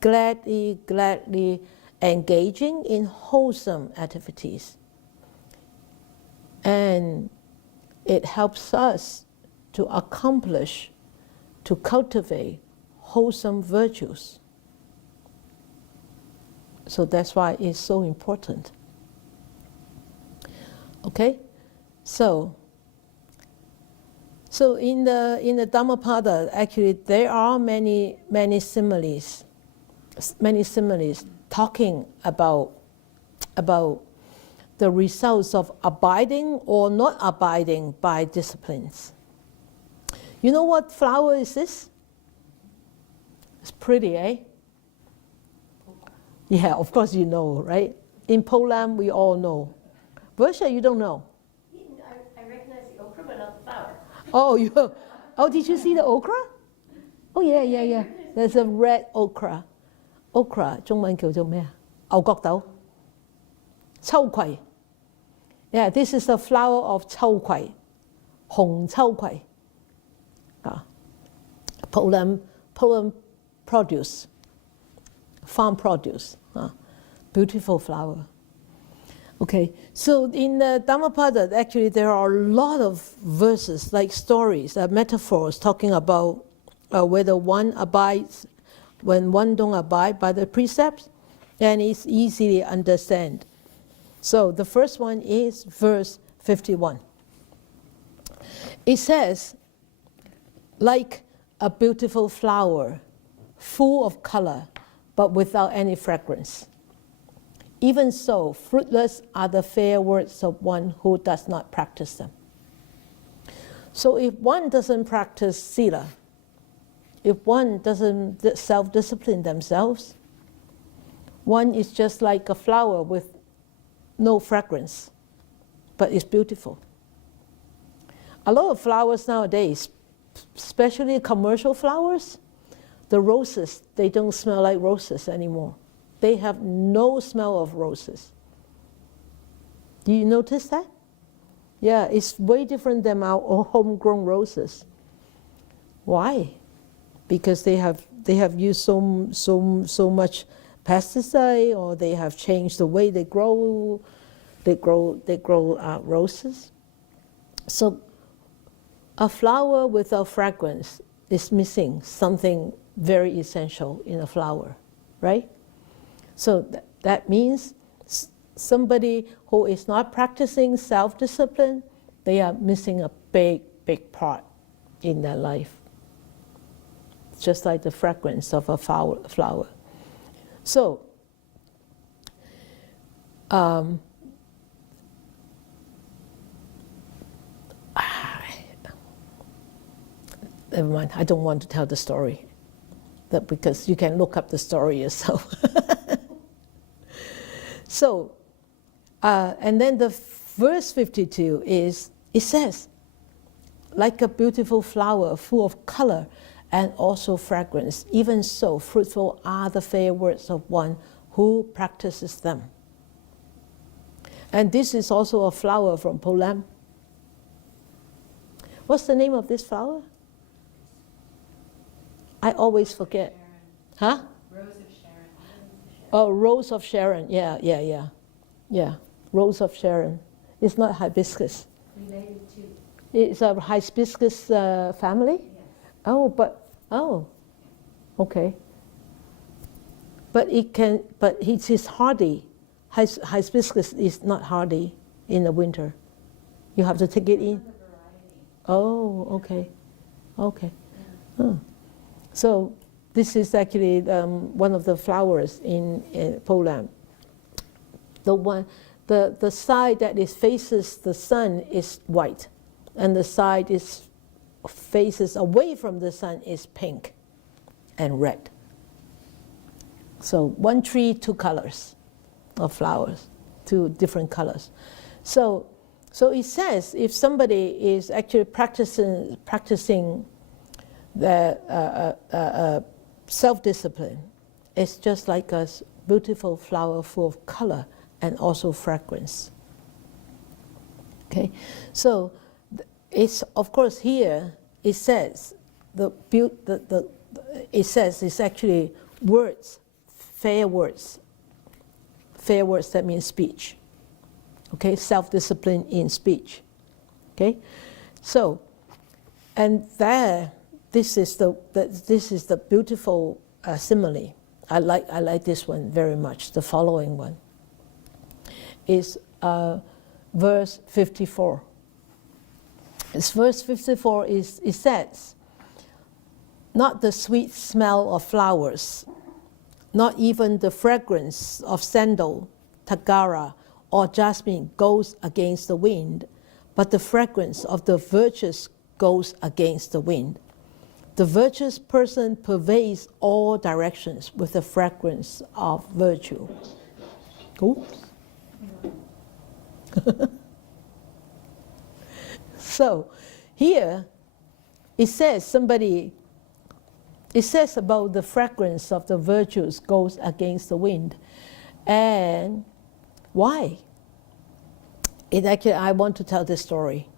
gladly engaging in wholesome activities. And it helps us to accomplish, to cultivate wholesome virtues. So that's why it's so important. Okay? So in the Dhammapada, actually there are many similes talking about the results of abiding or not abiding by disciplines. You know what flower is this? It's pretty, eh? Yeah, of course you know, right? In Po Lam, we all know. Versha, you don't know? I recognize the okra, but not the flower. Oh, did you see the okra? Oh, yeah. There's a red okra. Okra, 中文叫做咩啊？牛角豆。秋葵. Yeah, this is the flower of 秋葵. 紅秋葵. Po Lam produce. Farm produce, beautiful flower. Okay, so in the Dhammapada, actually there are a lot of verses, like stories, metaphors, talking about whether one abides, when one don't abide by the precepts, and it's easy to understand. So the first one is verse 51. It says, like a beautiful flower, full of color, but without any fragrance. Even so, fruitless are the fair words of one who does not practice them. So if one doesn't practice sila, if one doesn't self-discipline themselves, one is just like a flower with no fragrance, but it's beautiful. A lot of flowers nowadays, especially commercial flowers, the roses, they don't smell like roses anymore. They have no smell of roses. Do you notice that? Yeah, it's way different than our homegrown roses. Why? Because they have used so much pesticide, or they have changed the way they grow roses. So a flower without fragrance is missing something very essential in a flower, right? So that means somebody who is not practicing self-discipline, they are missing a big part in their life. Just like the fragrance of a flower. So, never mind, I don't want to tell the story, because you can look up the story yourself. So, and then the verse 52 is, it says, like a beautiful flower full of color and also fragrance, even so fruitful are the fair words of one who practices them. And this is also a flower from Po Lam. What's the name of this flower? I always forget. Huh? Rose of Sharon. Oh, Rose of Sharon. Yeah. Rose of Sharon. It's not hibiscus. Related to. It's a hibiscus family? Yes. Okay. But it is hardy. Hibiscus is not hardy in the winter. You have to take it in. Oh, okay. Oh. So this is actually one of the flowers in Po Lam. The side that faces the sun is white, and the side faces away from the sun is pink and red. So one tree, two colors of flowers, two different colors. So it says if somebody is actually practicing the self-discipline, it's just like a beautiful flower full of color and also fragrance. Okay, so it's, of course, here it says it's actually words, fair words. Fair words, that means speech. Okay, self-discipline in speech. Okay, so, and there, this is the beautiful simile. I like this one very much. The following one is verse 54. It's verse 54 it says, not the sweet smell of flowers, not even the fragrance of sandal, tagara, or jasmine goes against the wind, but the fragrance of the virtuous goes against the wind. The virtuous person pervades all directions with the fragrance of virtue. Oops. So here it says about the fragrance of the virtues goes against the wind. And why? I want to tell this story.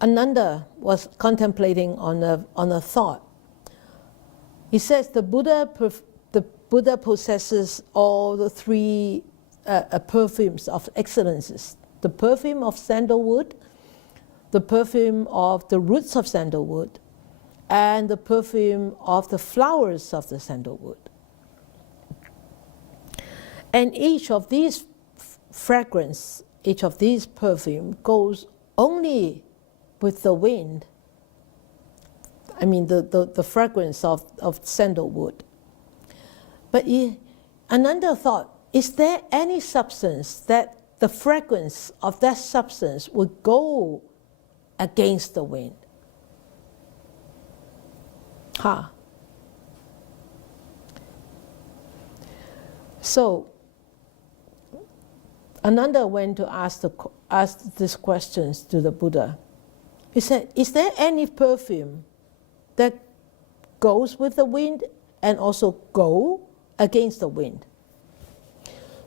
Ananda was contemplating on a thought. He says the Buddha possesses all the three perfumes of excellences. The perfume of sandalwood, the perfume of the roots of sandalwood, and the perfume of the flowers of the sandalwood. And each of these fragrance, each of these perfume goes only with the wind. I mean the fragrance of sandalwood. But Ananda thought, is there any substance that the fragrance of that substance would go against the wind? So Ananda went to ask these questions to the Buddha. He said, is there any perfume that goes with the wind and also go against the wind?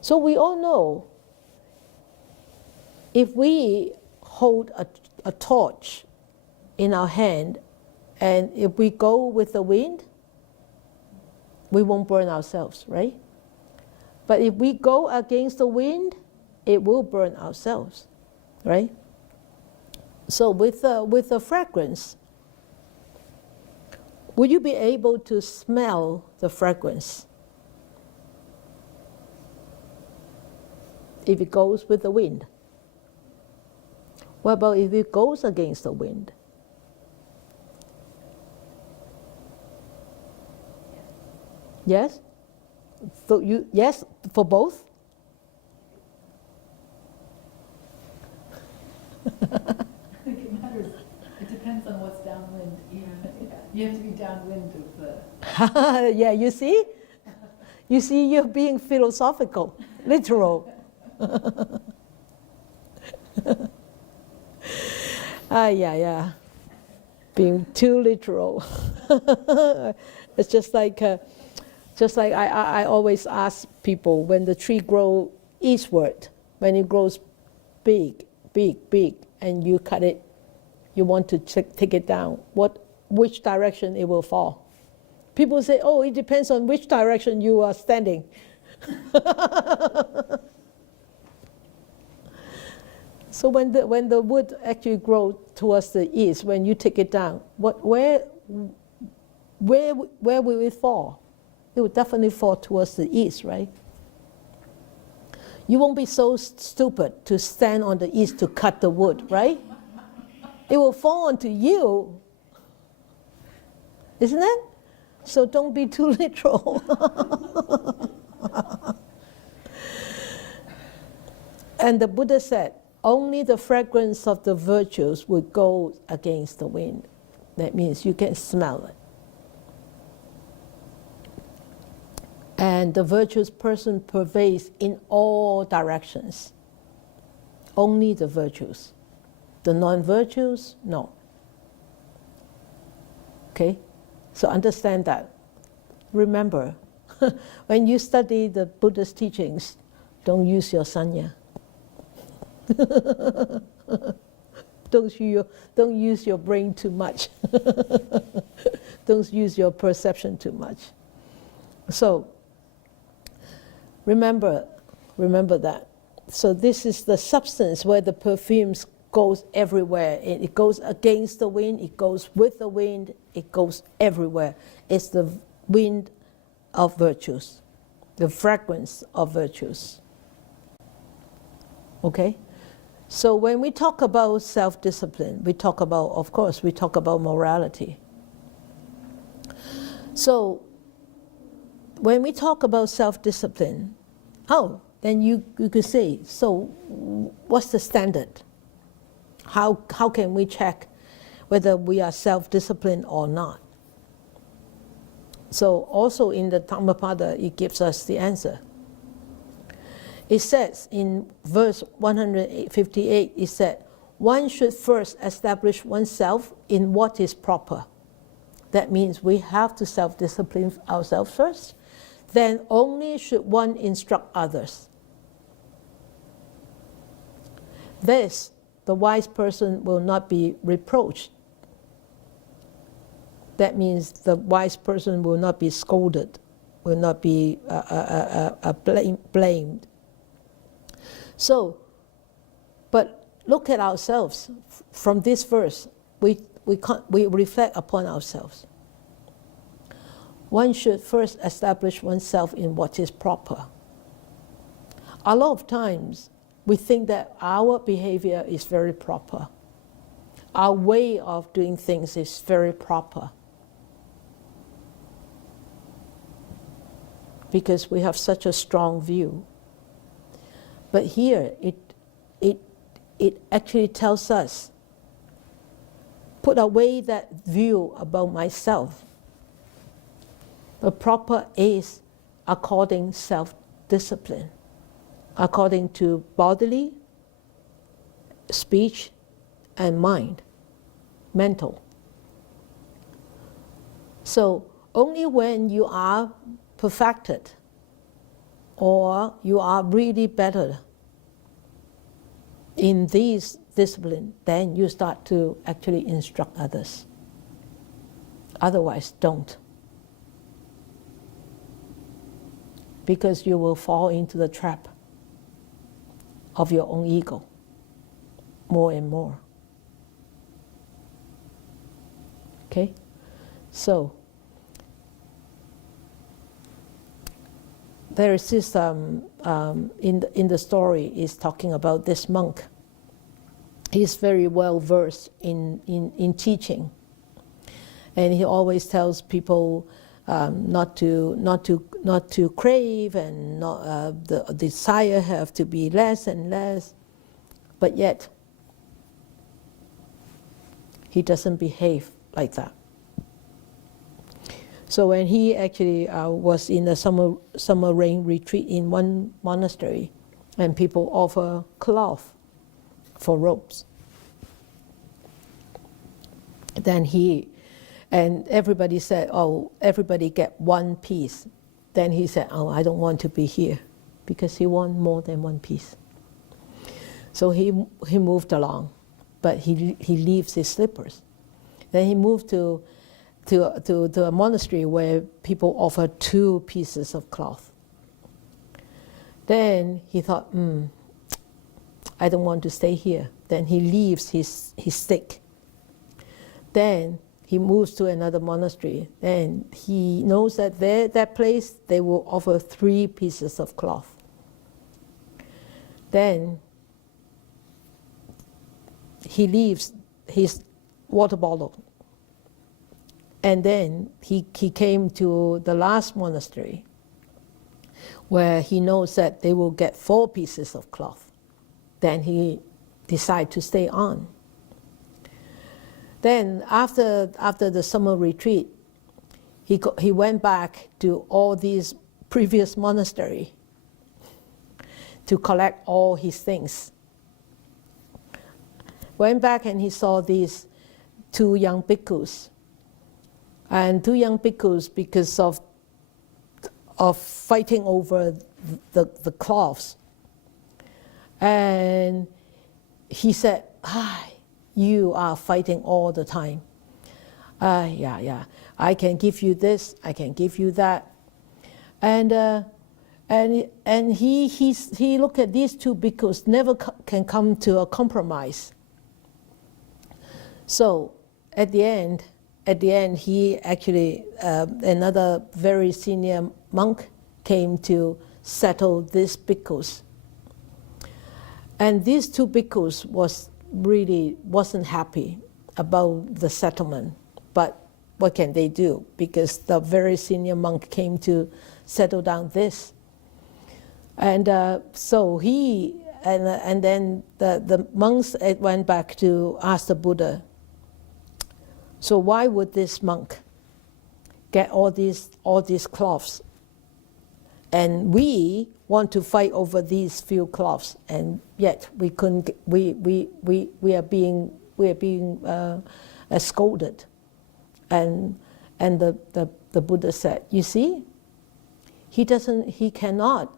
So we all know, if we hold a torch in our hand, and if we go with the wind, we won't burn ourselves, right? But if we go against the wind, it will burn ourselves, right? So with the fragrance, would you be able to smell the fragrance if it goes with the wind? What about if it goes against the wind? Yes? So yes, for both? I think it matters. It depends on what's downwind. You have to be downwind of the... Yeah, you see? You see, you're being philosophical, literal. Yeah. Being too literal. It's just like I always ask people, when the tree grows eastward, when it grows big, and you cut it, you want to take it down, which direction it will fall? People say, oh, it depends on which direction you are standing. So when the wood actually grows towards the east, when you take it down, where will it fall? It will definitely fall towards the east, right? You won't be so stupid to stand on the east to cut the wood, right? It will fall onto you, isn't it? So don't be too literal. And the Buddha said, only the fragrance of the virtues would go against the wind. That means you can smell it. And the virtuous person pervades in all directions. Only the virtues. The non-virtues, no. Okay? So understand that. Remember, when you study the Buddha's teachings, don't use your sanya. Don't use your brain too much. Don't use your perception too much. So, remember that. So this is the substance where the perfumes goes everywhere. It goes against the wind, it goes with the wind, it goes everywhere. It's the wind of virtues, the fragrance of virtues. Okay? So when we talk about self-discipline, we talk about morality. So when we talk about self-discipline, then you could say, so what's the standard? How can we check whether we are self-disciplined or not? So also in the Dhammapada, it gives us the answer. It says in verse 158, it said, one should first establish oneself in what is proper. That means we have to self-discipline ourselves first. Then only should one instruct others. This, the wise person will not be reproached. That means the wise person will not be scolded, will not be blamed. So, but look at ourselves. From this verse, we reflect upon ourselves. One should first establish oneself in what is proper. A lot of times, we think that our behavior is very proper. Our way of doing things is very proper. Because we have such a strong view. But here, it actually tells us, put away that view about myself. The proper is according self-discipline, according to bodily, speech, and mind, mental. So only when you are perfected or you are really better in these disciplines, then you start to actually instruct others. Otherwise, don't. Because you will fall into the trap of your own ego more and more. Okay? So, there is this, in the story, is talking about this monk. He's very well versed in teaching. And he always tells people not to crave, and the desire have to be less and less. But yet, he doesn't behave like that. So when he actually was in a summer rain retreat in one monastery, and people offer cloth for robes, then and everybody said, oh, everybody get one piece. Then he said, oh, I don't want to be here, because he want more than one piece. So he moved along, but he leaves his slippers. Then he moved to a monastery where people offer 2 pieces of cloth. Then he thought, I don't want to stay here. Then he leaves his stick. Then he moves to another monastery. Then he knows that that place, they will offer 3 pieces of cloth. Then he leaves his water bottle. And then he came to the last monastery, where he knows that they will get 4 pieces of cloth. Then he decided to stay on. Then after the summer retreat, he went back to all these previous monasteries to collect all his things. Went back and he saw these 2 young bhikkhus. And 2 young bhikkhus, because of fighting over the cloths. And he said, you are fighting all the time. Yeah, I can give you this, I can give you that. And he looked at these 2 bhikkhus, never can come to a compromise. So at the end, he actually, another very senior monk came to settle these bhikkhus. And these 2 bhikkhus wasn't happy about the settlement. But what can they do? Because the very senior monk came to settle down this. And so and then the monks went back to ask the Buddha, so why would this monk get all these cloths? And we want to fight over these few cloths, and yet we couldn't. We are being scolded. And the Buddha said, you see, he cannot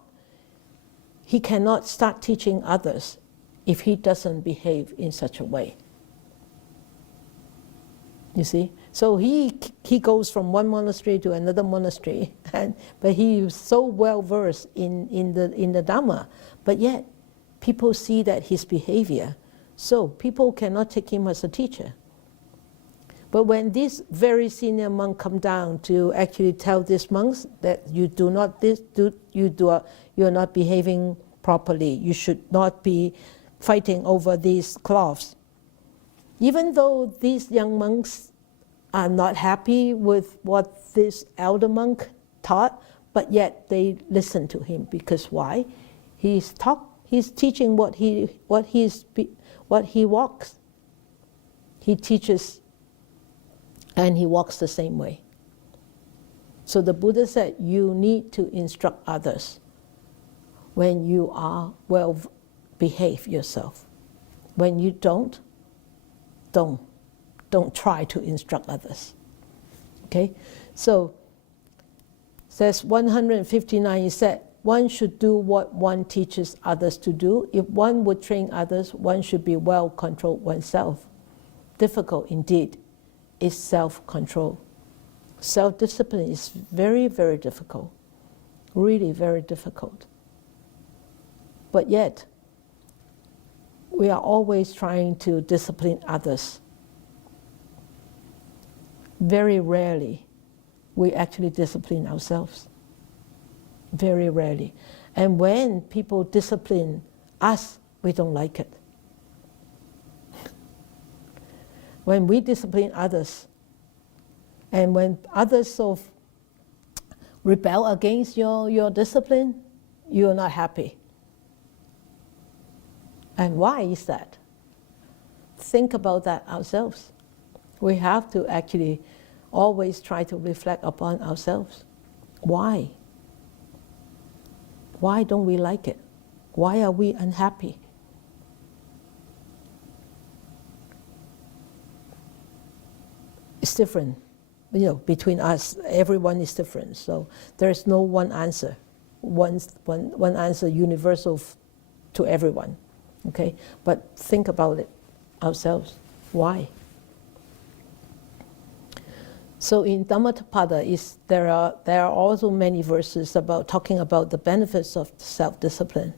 start teaching others if he doesn't behave in such a way. You see, so he goes from one monastery to another monastery, but he is so well versed in the Dhamma, but yet people see that his behavior, so people cannot take him as a teacher. But when this very senior monk come down to actually tell these monks that you're not behaving properly, you should not be fighting over these cloths. Even though these young monks are not happy with what this elder monk taught, but yet they listen to him, because why? He's teaching what he walks. He teaches and he walks the same way. So the Buddha said you need to instruct others when you are well behave yourself. When you don't try to instruct others. Okay? So says 159, he said, one should do what one teaches others to do. If one would train others, one should be well controlled oneself. Difficult indeed is self-control. Self-discipline is very, very difficult. Really very difficult. But yet, we are always trying to discipline others. Very rarely we actually discipline ourselves. Very rarely. And when people discipline us, we don't like it. When we discipline others, and when others sort of rebel against your discipline, you're not happy. And why is that? Think about that ourselves. We have to actually always try to reflect upon ourselves. Why? Why don't we like it? Why are we unhappy? It's different, between us. Everyone is different, so there is no one answer, one answer universal to everyone. Okay, but think about it ourselves. Why? So in Dhammapada, there are also many verses talking about the benefits of self-discipline,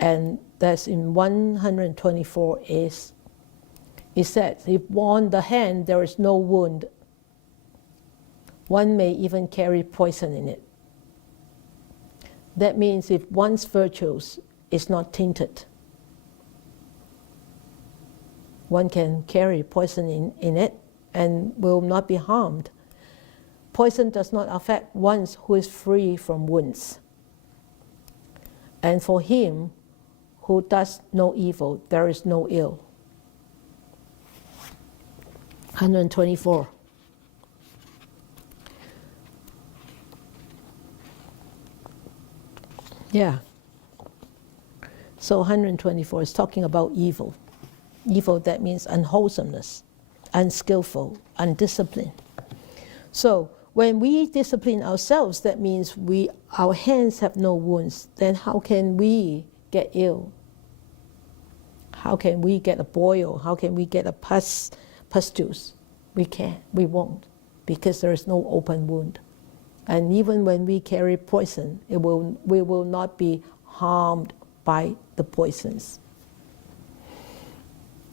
and that's in 124 is. It says, if on the hand there is no wound, one may even carry poison in it. That means if one's virtues is not tainted, one can carry poison in it and will not be harmed. Poison does not affect one who is free from wounds. And for him who does no evil, there is no ill. 124. Yeah. So 124 is talking about evil. Evil, that means unwholesomeness, unskillful, undisciplined. So when we discipline ourselves, that means our hands have no wounds. Then how can we get ill? How can we get a boil? How can we get a pustules? We can't, we won't, because there is no open wound. And even when we carry poison, we will not be harmed by the poisons.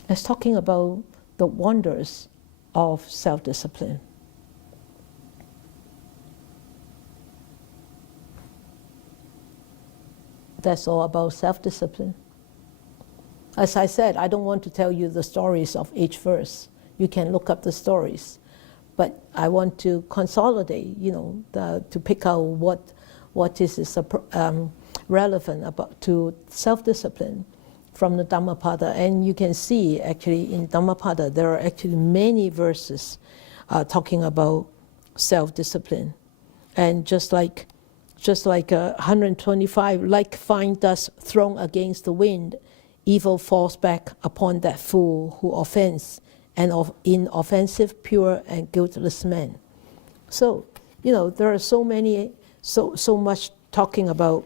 It's talking about the wonders of self-discipline. That's all about self-discipline. As I said, I don't want to tell you the stories of each verse. You can look up the stories. But I want to consolidate, to pick out what is relevant to self-discipline from the Dhammapada. And you can see actually in Dhammapada there are actually many verses talking about self-discipline. And just like 125, like fine dust thrown against the wind, evil falls back upon that fool who offends, and of inoffensive, pure, and guiltless men. So, there are so much talking about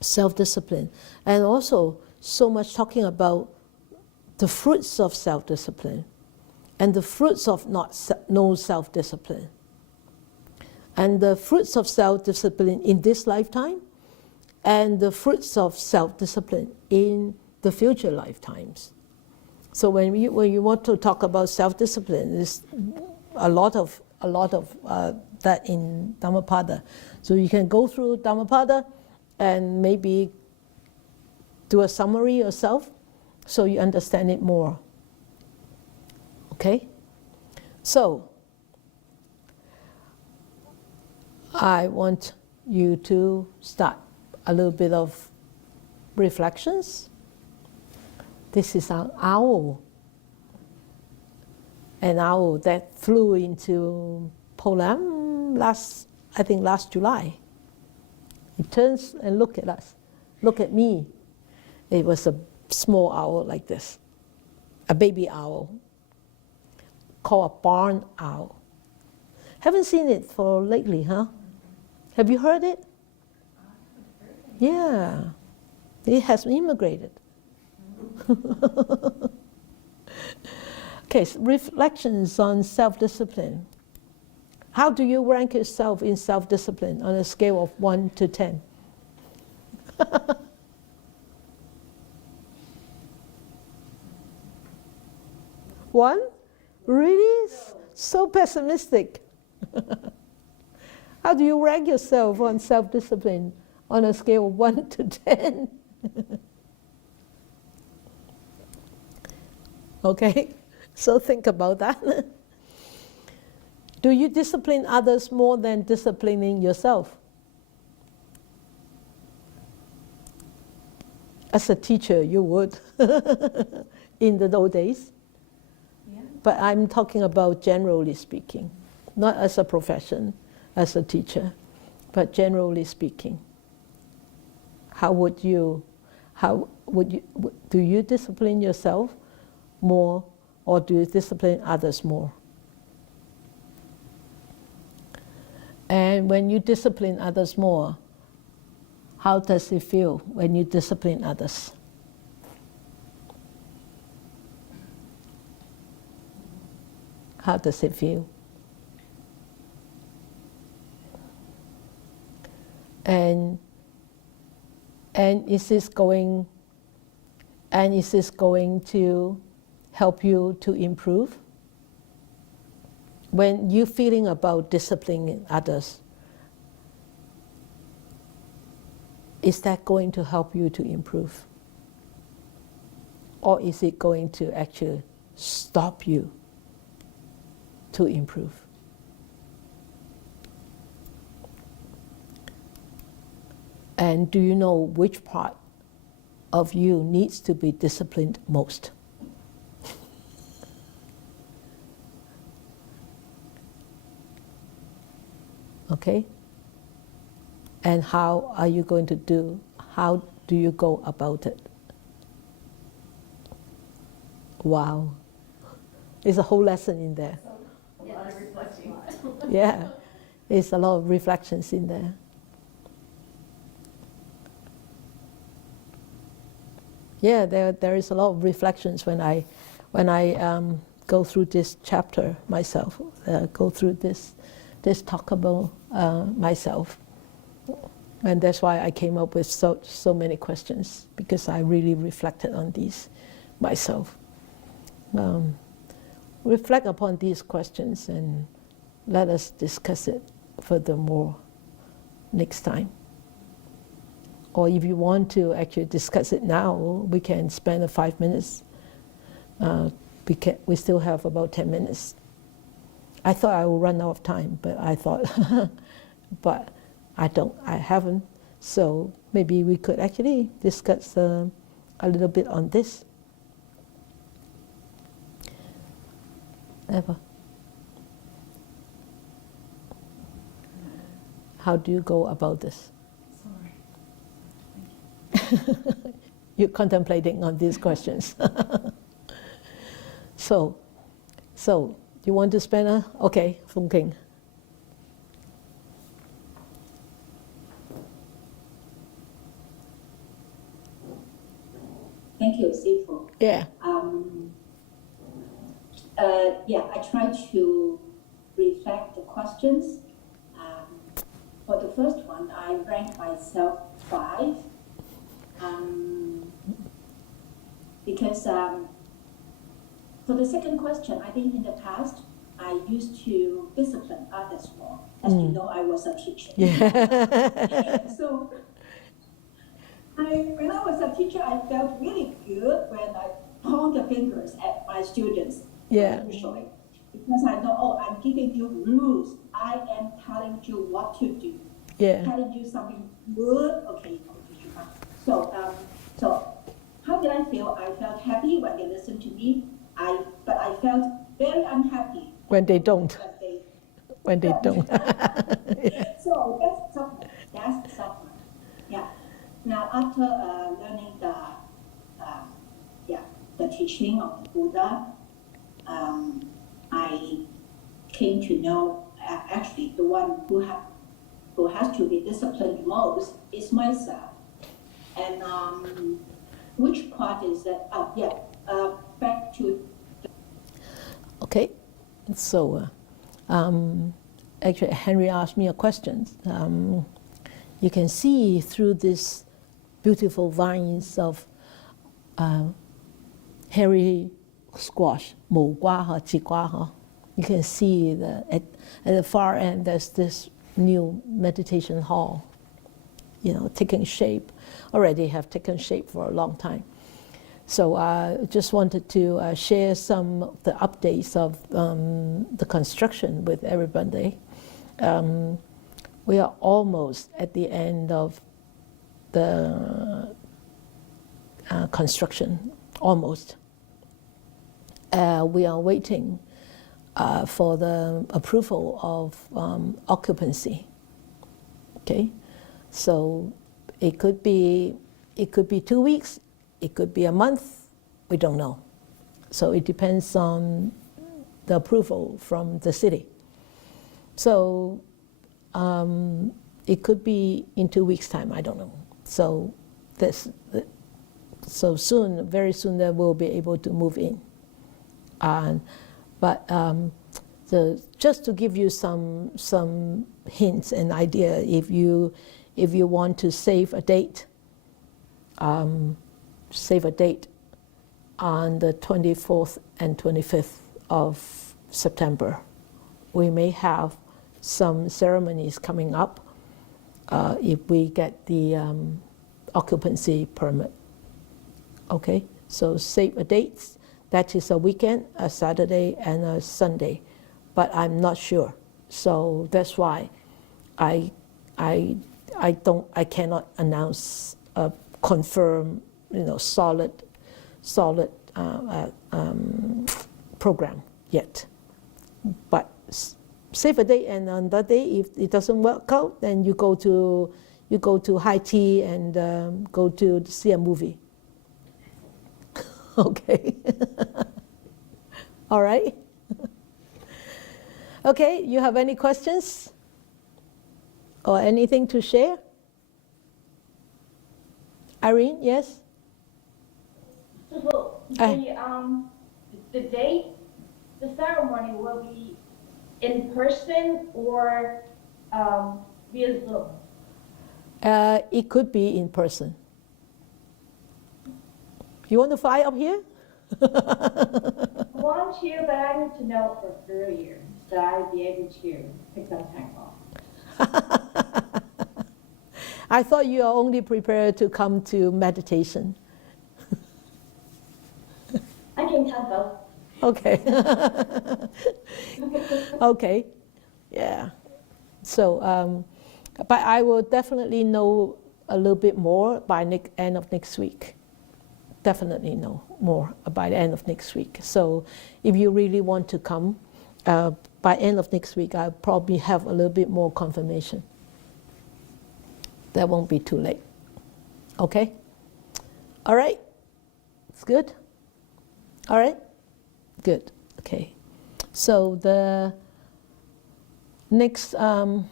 self-discipline, and also so much talking about the fruits of self-discipline, and the fruits of no self-discipline. And the fruits of self-discipline in this lifetime and the fruits of self-discipline in the future lifetimes. So when you want to talk about self-discipline, there's a lot of that in Dhammapada. So you can go through Dhammapada and maybe do a summary yourself so you understand it more. Okay? So I want you to start a little bit of reflections. This is an owl that flew into Po Lam last July. It turns and look at us, look at me. It was a small owl like this, a baby owl, called a barn owl. Haven't seen it for lately, huh? Have you heard it? Yeah, it has immigrated. Okay, so reflections on self-discipline. How do you rank yourself in self-discipline on a scale of 1 to 10? 1? Really? So pessimistic. How do you rank yourself on self-discipline on a scale of 1 to 10? Okay, so think about that. Do you discipline others more than disciplining yourself? As a teacher, you would in the old days. Yeah. But I'm talking about generally speaking, not as a profession, as a teacher, but generally speaking. Do you discipline yourself more, or do you discipline others more? And when you discipline others more, how does it feel when you discipline others? How does it feel? And is this going to help you to improve? When you're feeling about disciplining others, is that going to help you to improve? Or is it going to actually stop you to improve? And do you know which part of you needs to be disciplined most? Okay? And how are you going to do? How do you go about it? Wow. There's a whole lesson in there. A lot of reflecting. Yeah, there's a lot of reflections in there. Yeah, there is a lot of reflections when I go through this chapter myself, go through this talk about myself. And that's why I came up with so many questions, because I really reflected on these myself. Reflect upon these questions and let us discuss it furthermore next time. Or if you want to actually discuss it now, we can spend 5 minutes. We still have about 10 minutes. I thought I would run out of time, but but I haven't. So maybe we could actually discuss a little bit on this. Eva, how do you go about this? Sorry. You're contemplating on these questions. So you want to spend okay, Phung King. Thank you, Sifu. Yeah. I try to reflect the questions. For the first one, I rank myself 5. Because for the second question, I think in the past, I used to discipline others more. As you know, I was a teacher. Yeah. So when I was a teacher, I felt really good when I point the fingers at my students. Yeah. Usually, because I know, oh, I'm giving you rules. I am telling you what to do. Yeah. Telling you something good. Okay, so so how did I feel? I felt happy when they listened to me. But I felt very unhappy When they don't. When they don't. So that's suffering. That's suffering. Yeah. Now after learning the teaching of the Buddha, I came to know actually the one who has to be disciplined most is myself. And which part is that? Back to. Okay, so actually Henry asked me a question. You can see through these beautiful vines of hairy squash, 無瓜和節瓜, you can see at the far end there's this new meditation hall, taking shape, already have taken shape for a long time. So I just wanted to share some of the updates of the construction with everybody. We are almost at the end of the construction, almost. We are waiting for the approval of occupancy. Okay, so it could be 2 weeks. It could be a month, we don't know. So it depends on the approval from the city. So it could be in 2 weeks' time, I don't know. So soon, very soon, they will be able to move in. But just to give you some hints and idea, if you want to save a date on the 24th and 25th of September. We may have some ceremonies coming up if we get the occupancy permit. Okay, so save a date. That is a weekend, a Saturday and a Sunday, but I'm not sure. So that's why I cannot announce a confirmed, solid program yet. But save a date, and on that day, if it doesn't work out, then you go to high tea and go to see a movie. Okay. All right. Okay, you have any questions or anything to share? Irene, yes? So the date, the ceremony will be in person or via Zoom? It could be in person. You want to fly up here? I want to, but I need to know for earlier so I'd be able to pick some time off. I thought you are only prepared to come to meditation. I can come both. Okay. Okay. Yeah. So, but I will definitely know a little bit more by end of next week. Definitely know more by the end of next week. So if you really want to come, by end of next week, I'll probably have a little bit more confirmation. That won't be too late. Okay? All right? It's good? All right? Good. Okay. So the next Dhamma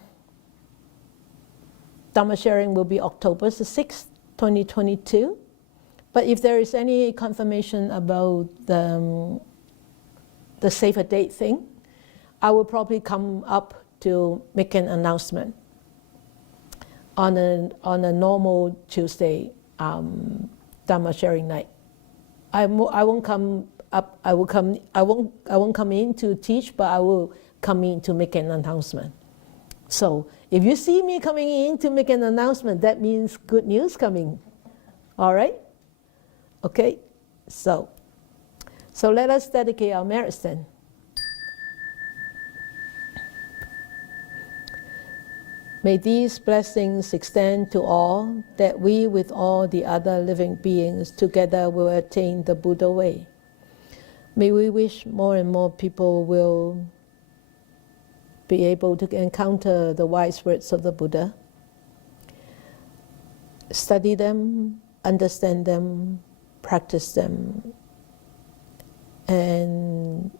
sharing will be October the 6th, 2022. But if there is any confirmation about the save a date thing, I will probably come up to make an announcement. on a normal Tuesday Dharma sharing night. I won't come up. I won't come in to teach, but I will come in to make an announcement. So if you see me coming in to make an announcement, that means good news coming. All right? Okay? So let us dedicate our merits then. May these blessings extend to all, that we with all the other living beings together will attain the Buddha way. May we wish more and more people will be able to encounter the wise words of the Buddha, study them, understand them, practice them, and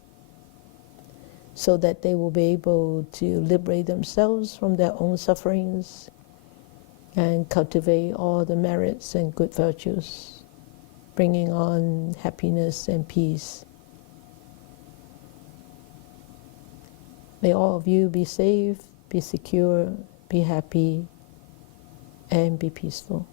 so that they will be able to liberate themselves from their own sufferings and cultivate all the merits and good virtues, bringing on happiness and peace. May all of you be safe, be secure, be happy, and be peaceful.